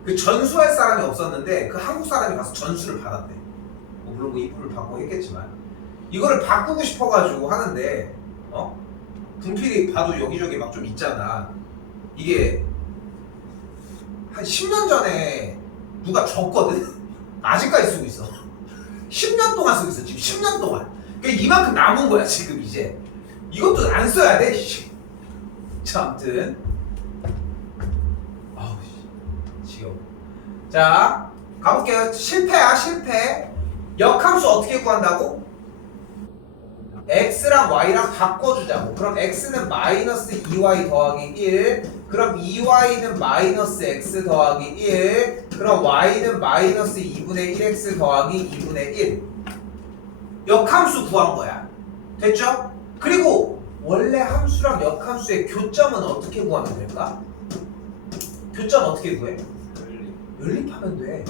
그 전수할 사람이 없었는데 그 한국 사람이 가서 전수를 받았대. 뭐 물론 뭐 입금을 받고 했겠지만 이거를 바꾸고 싶어가지고 하는데 분필이 봐도 여기저기 막 좀 있잖아. 이게 한 10년 전에 누가 줬거든? 아직까지 쓰고 있어. 10년 동안 쓰고 있어. 지금 10년 동안. 그러니까 이만큼 남은 거야 지금 이제. 이것도 안 써야 돼. 자, 아무튼 아우 지겨워. 자, 가볼게요. 실패야 실패. 역함수 어떻게 구한다고? x랑 y랑 바꿔주자고. 그럼 x는 마이너스 2y 더하기 1. 그럼 2y는 마이너스 x 더하기 1. 그럼 y는 마이너스 2분의 1x 더하기 2분의 1. 역함수 구한 거야. 됐죠? 그리고 원래 함수랑 역함수의 교점은 어떻게 구하면 될까? 교점 어떻게 구해? 연립하면 돼.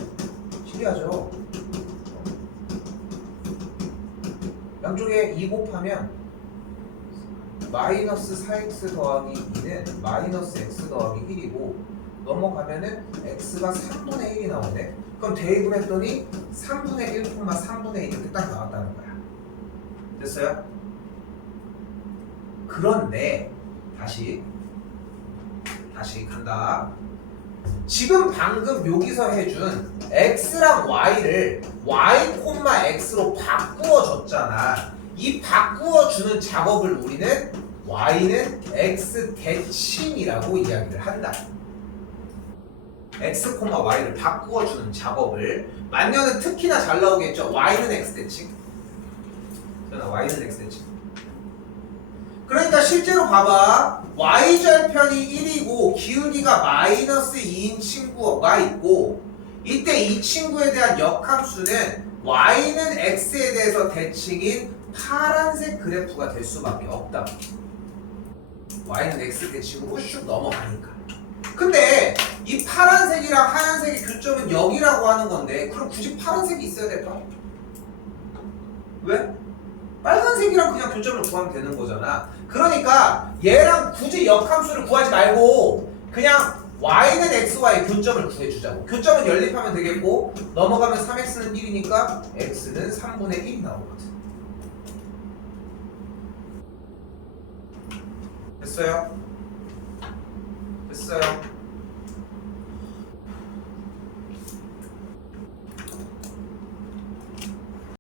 신기하죠? 양쪽에 2 곱하면 마이너스 4x 더하기 2는 마이너스 x 더하기 1이고 넘어가면은 x가 3분의 1이 나오네. 그럼 대입을 했더니 3분의 1, 3분의 1 이렇게 딱 나왔다는 거야. 됐어요? 그런데 다시 간다. 지금 방금 여기서 해준 x랑 y를 y,x로 바꾸어 줬잖아. 이 바꾸어 주는 작업을 우리는 y는 x 대칭이라고 이야기를 한다. x, y를 바꾸어 주는 작업을 만년은 특히나 잘 나오겠죠. y는 x 대칭. y는 x 대칭. 그러니까 실제로 봐봐. y절편이 1이고 기울기가 마이너스 2인 친구가 있고 이때 이 친구에 대한 역함수는 y는 x에 대해서 대칭인 파란색 그래프가 될 수밖에 없다. y는 x 대칭으로 슉 넘어가니까. 근데 이 파란색이랑 하얀색의 교점은 0이라고 하는 건데 그럼 굳이 파란색이 있어야 될까? 왜? 빨간색이랑 그냥 교점을 구하면 되는 거잖아. 그러니까 얘랑 굳이 역함수를 구하지 말고 그냥 y는 x와의 교점을 구해주자고. 교점은 연립하면 되겠고 넘어가면 3x는 1이니까 x는 3분의 1이 나오거든. 됐어요? 됐어요?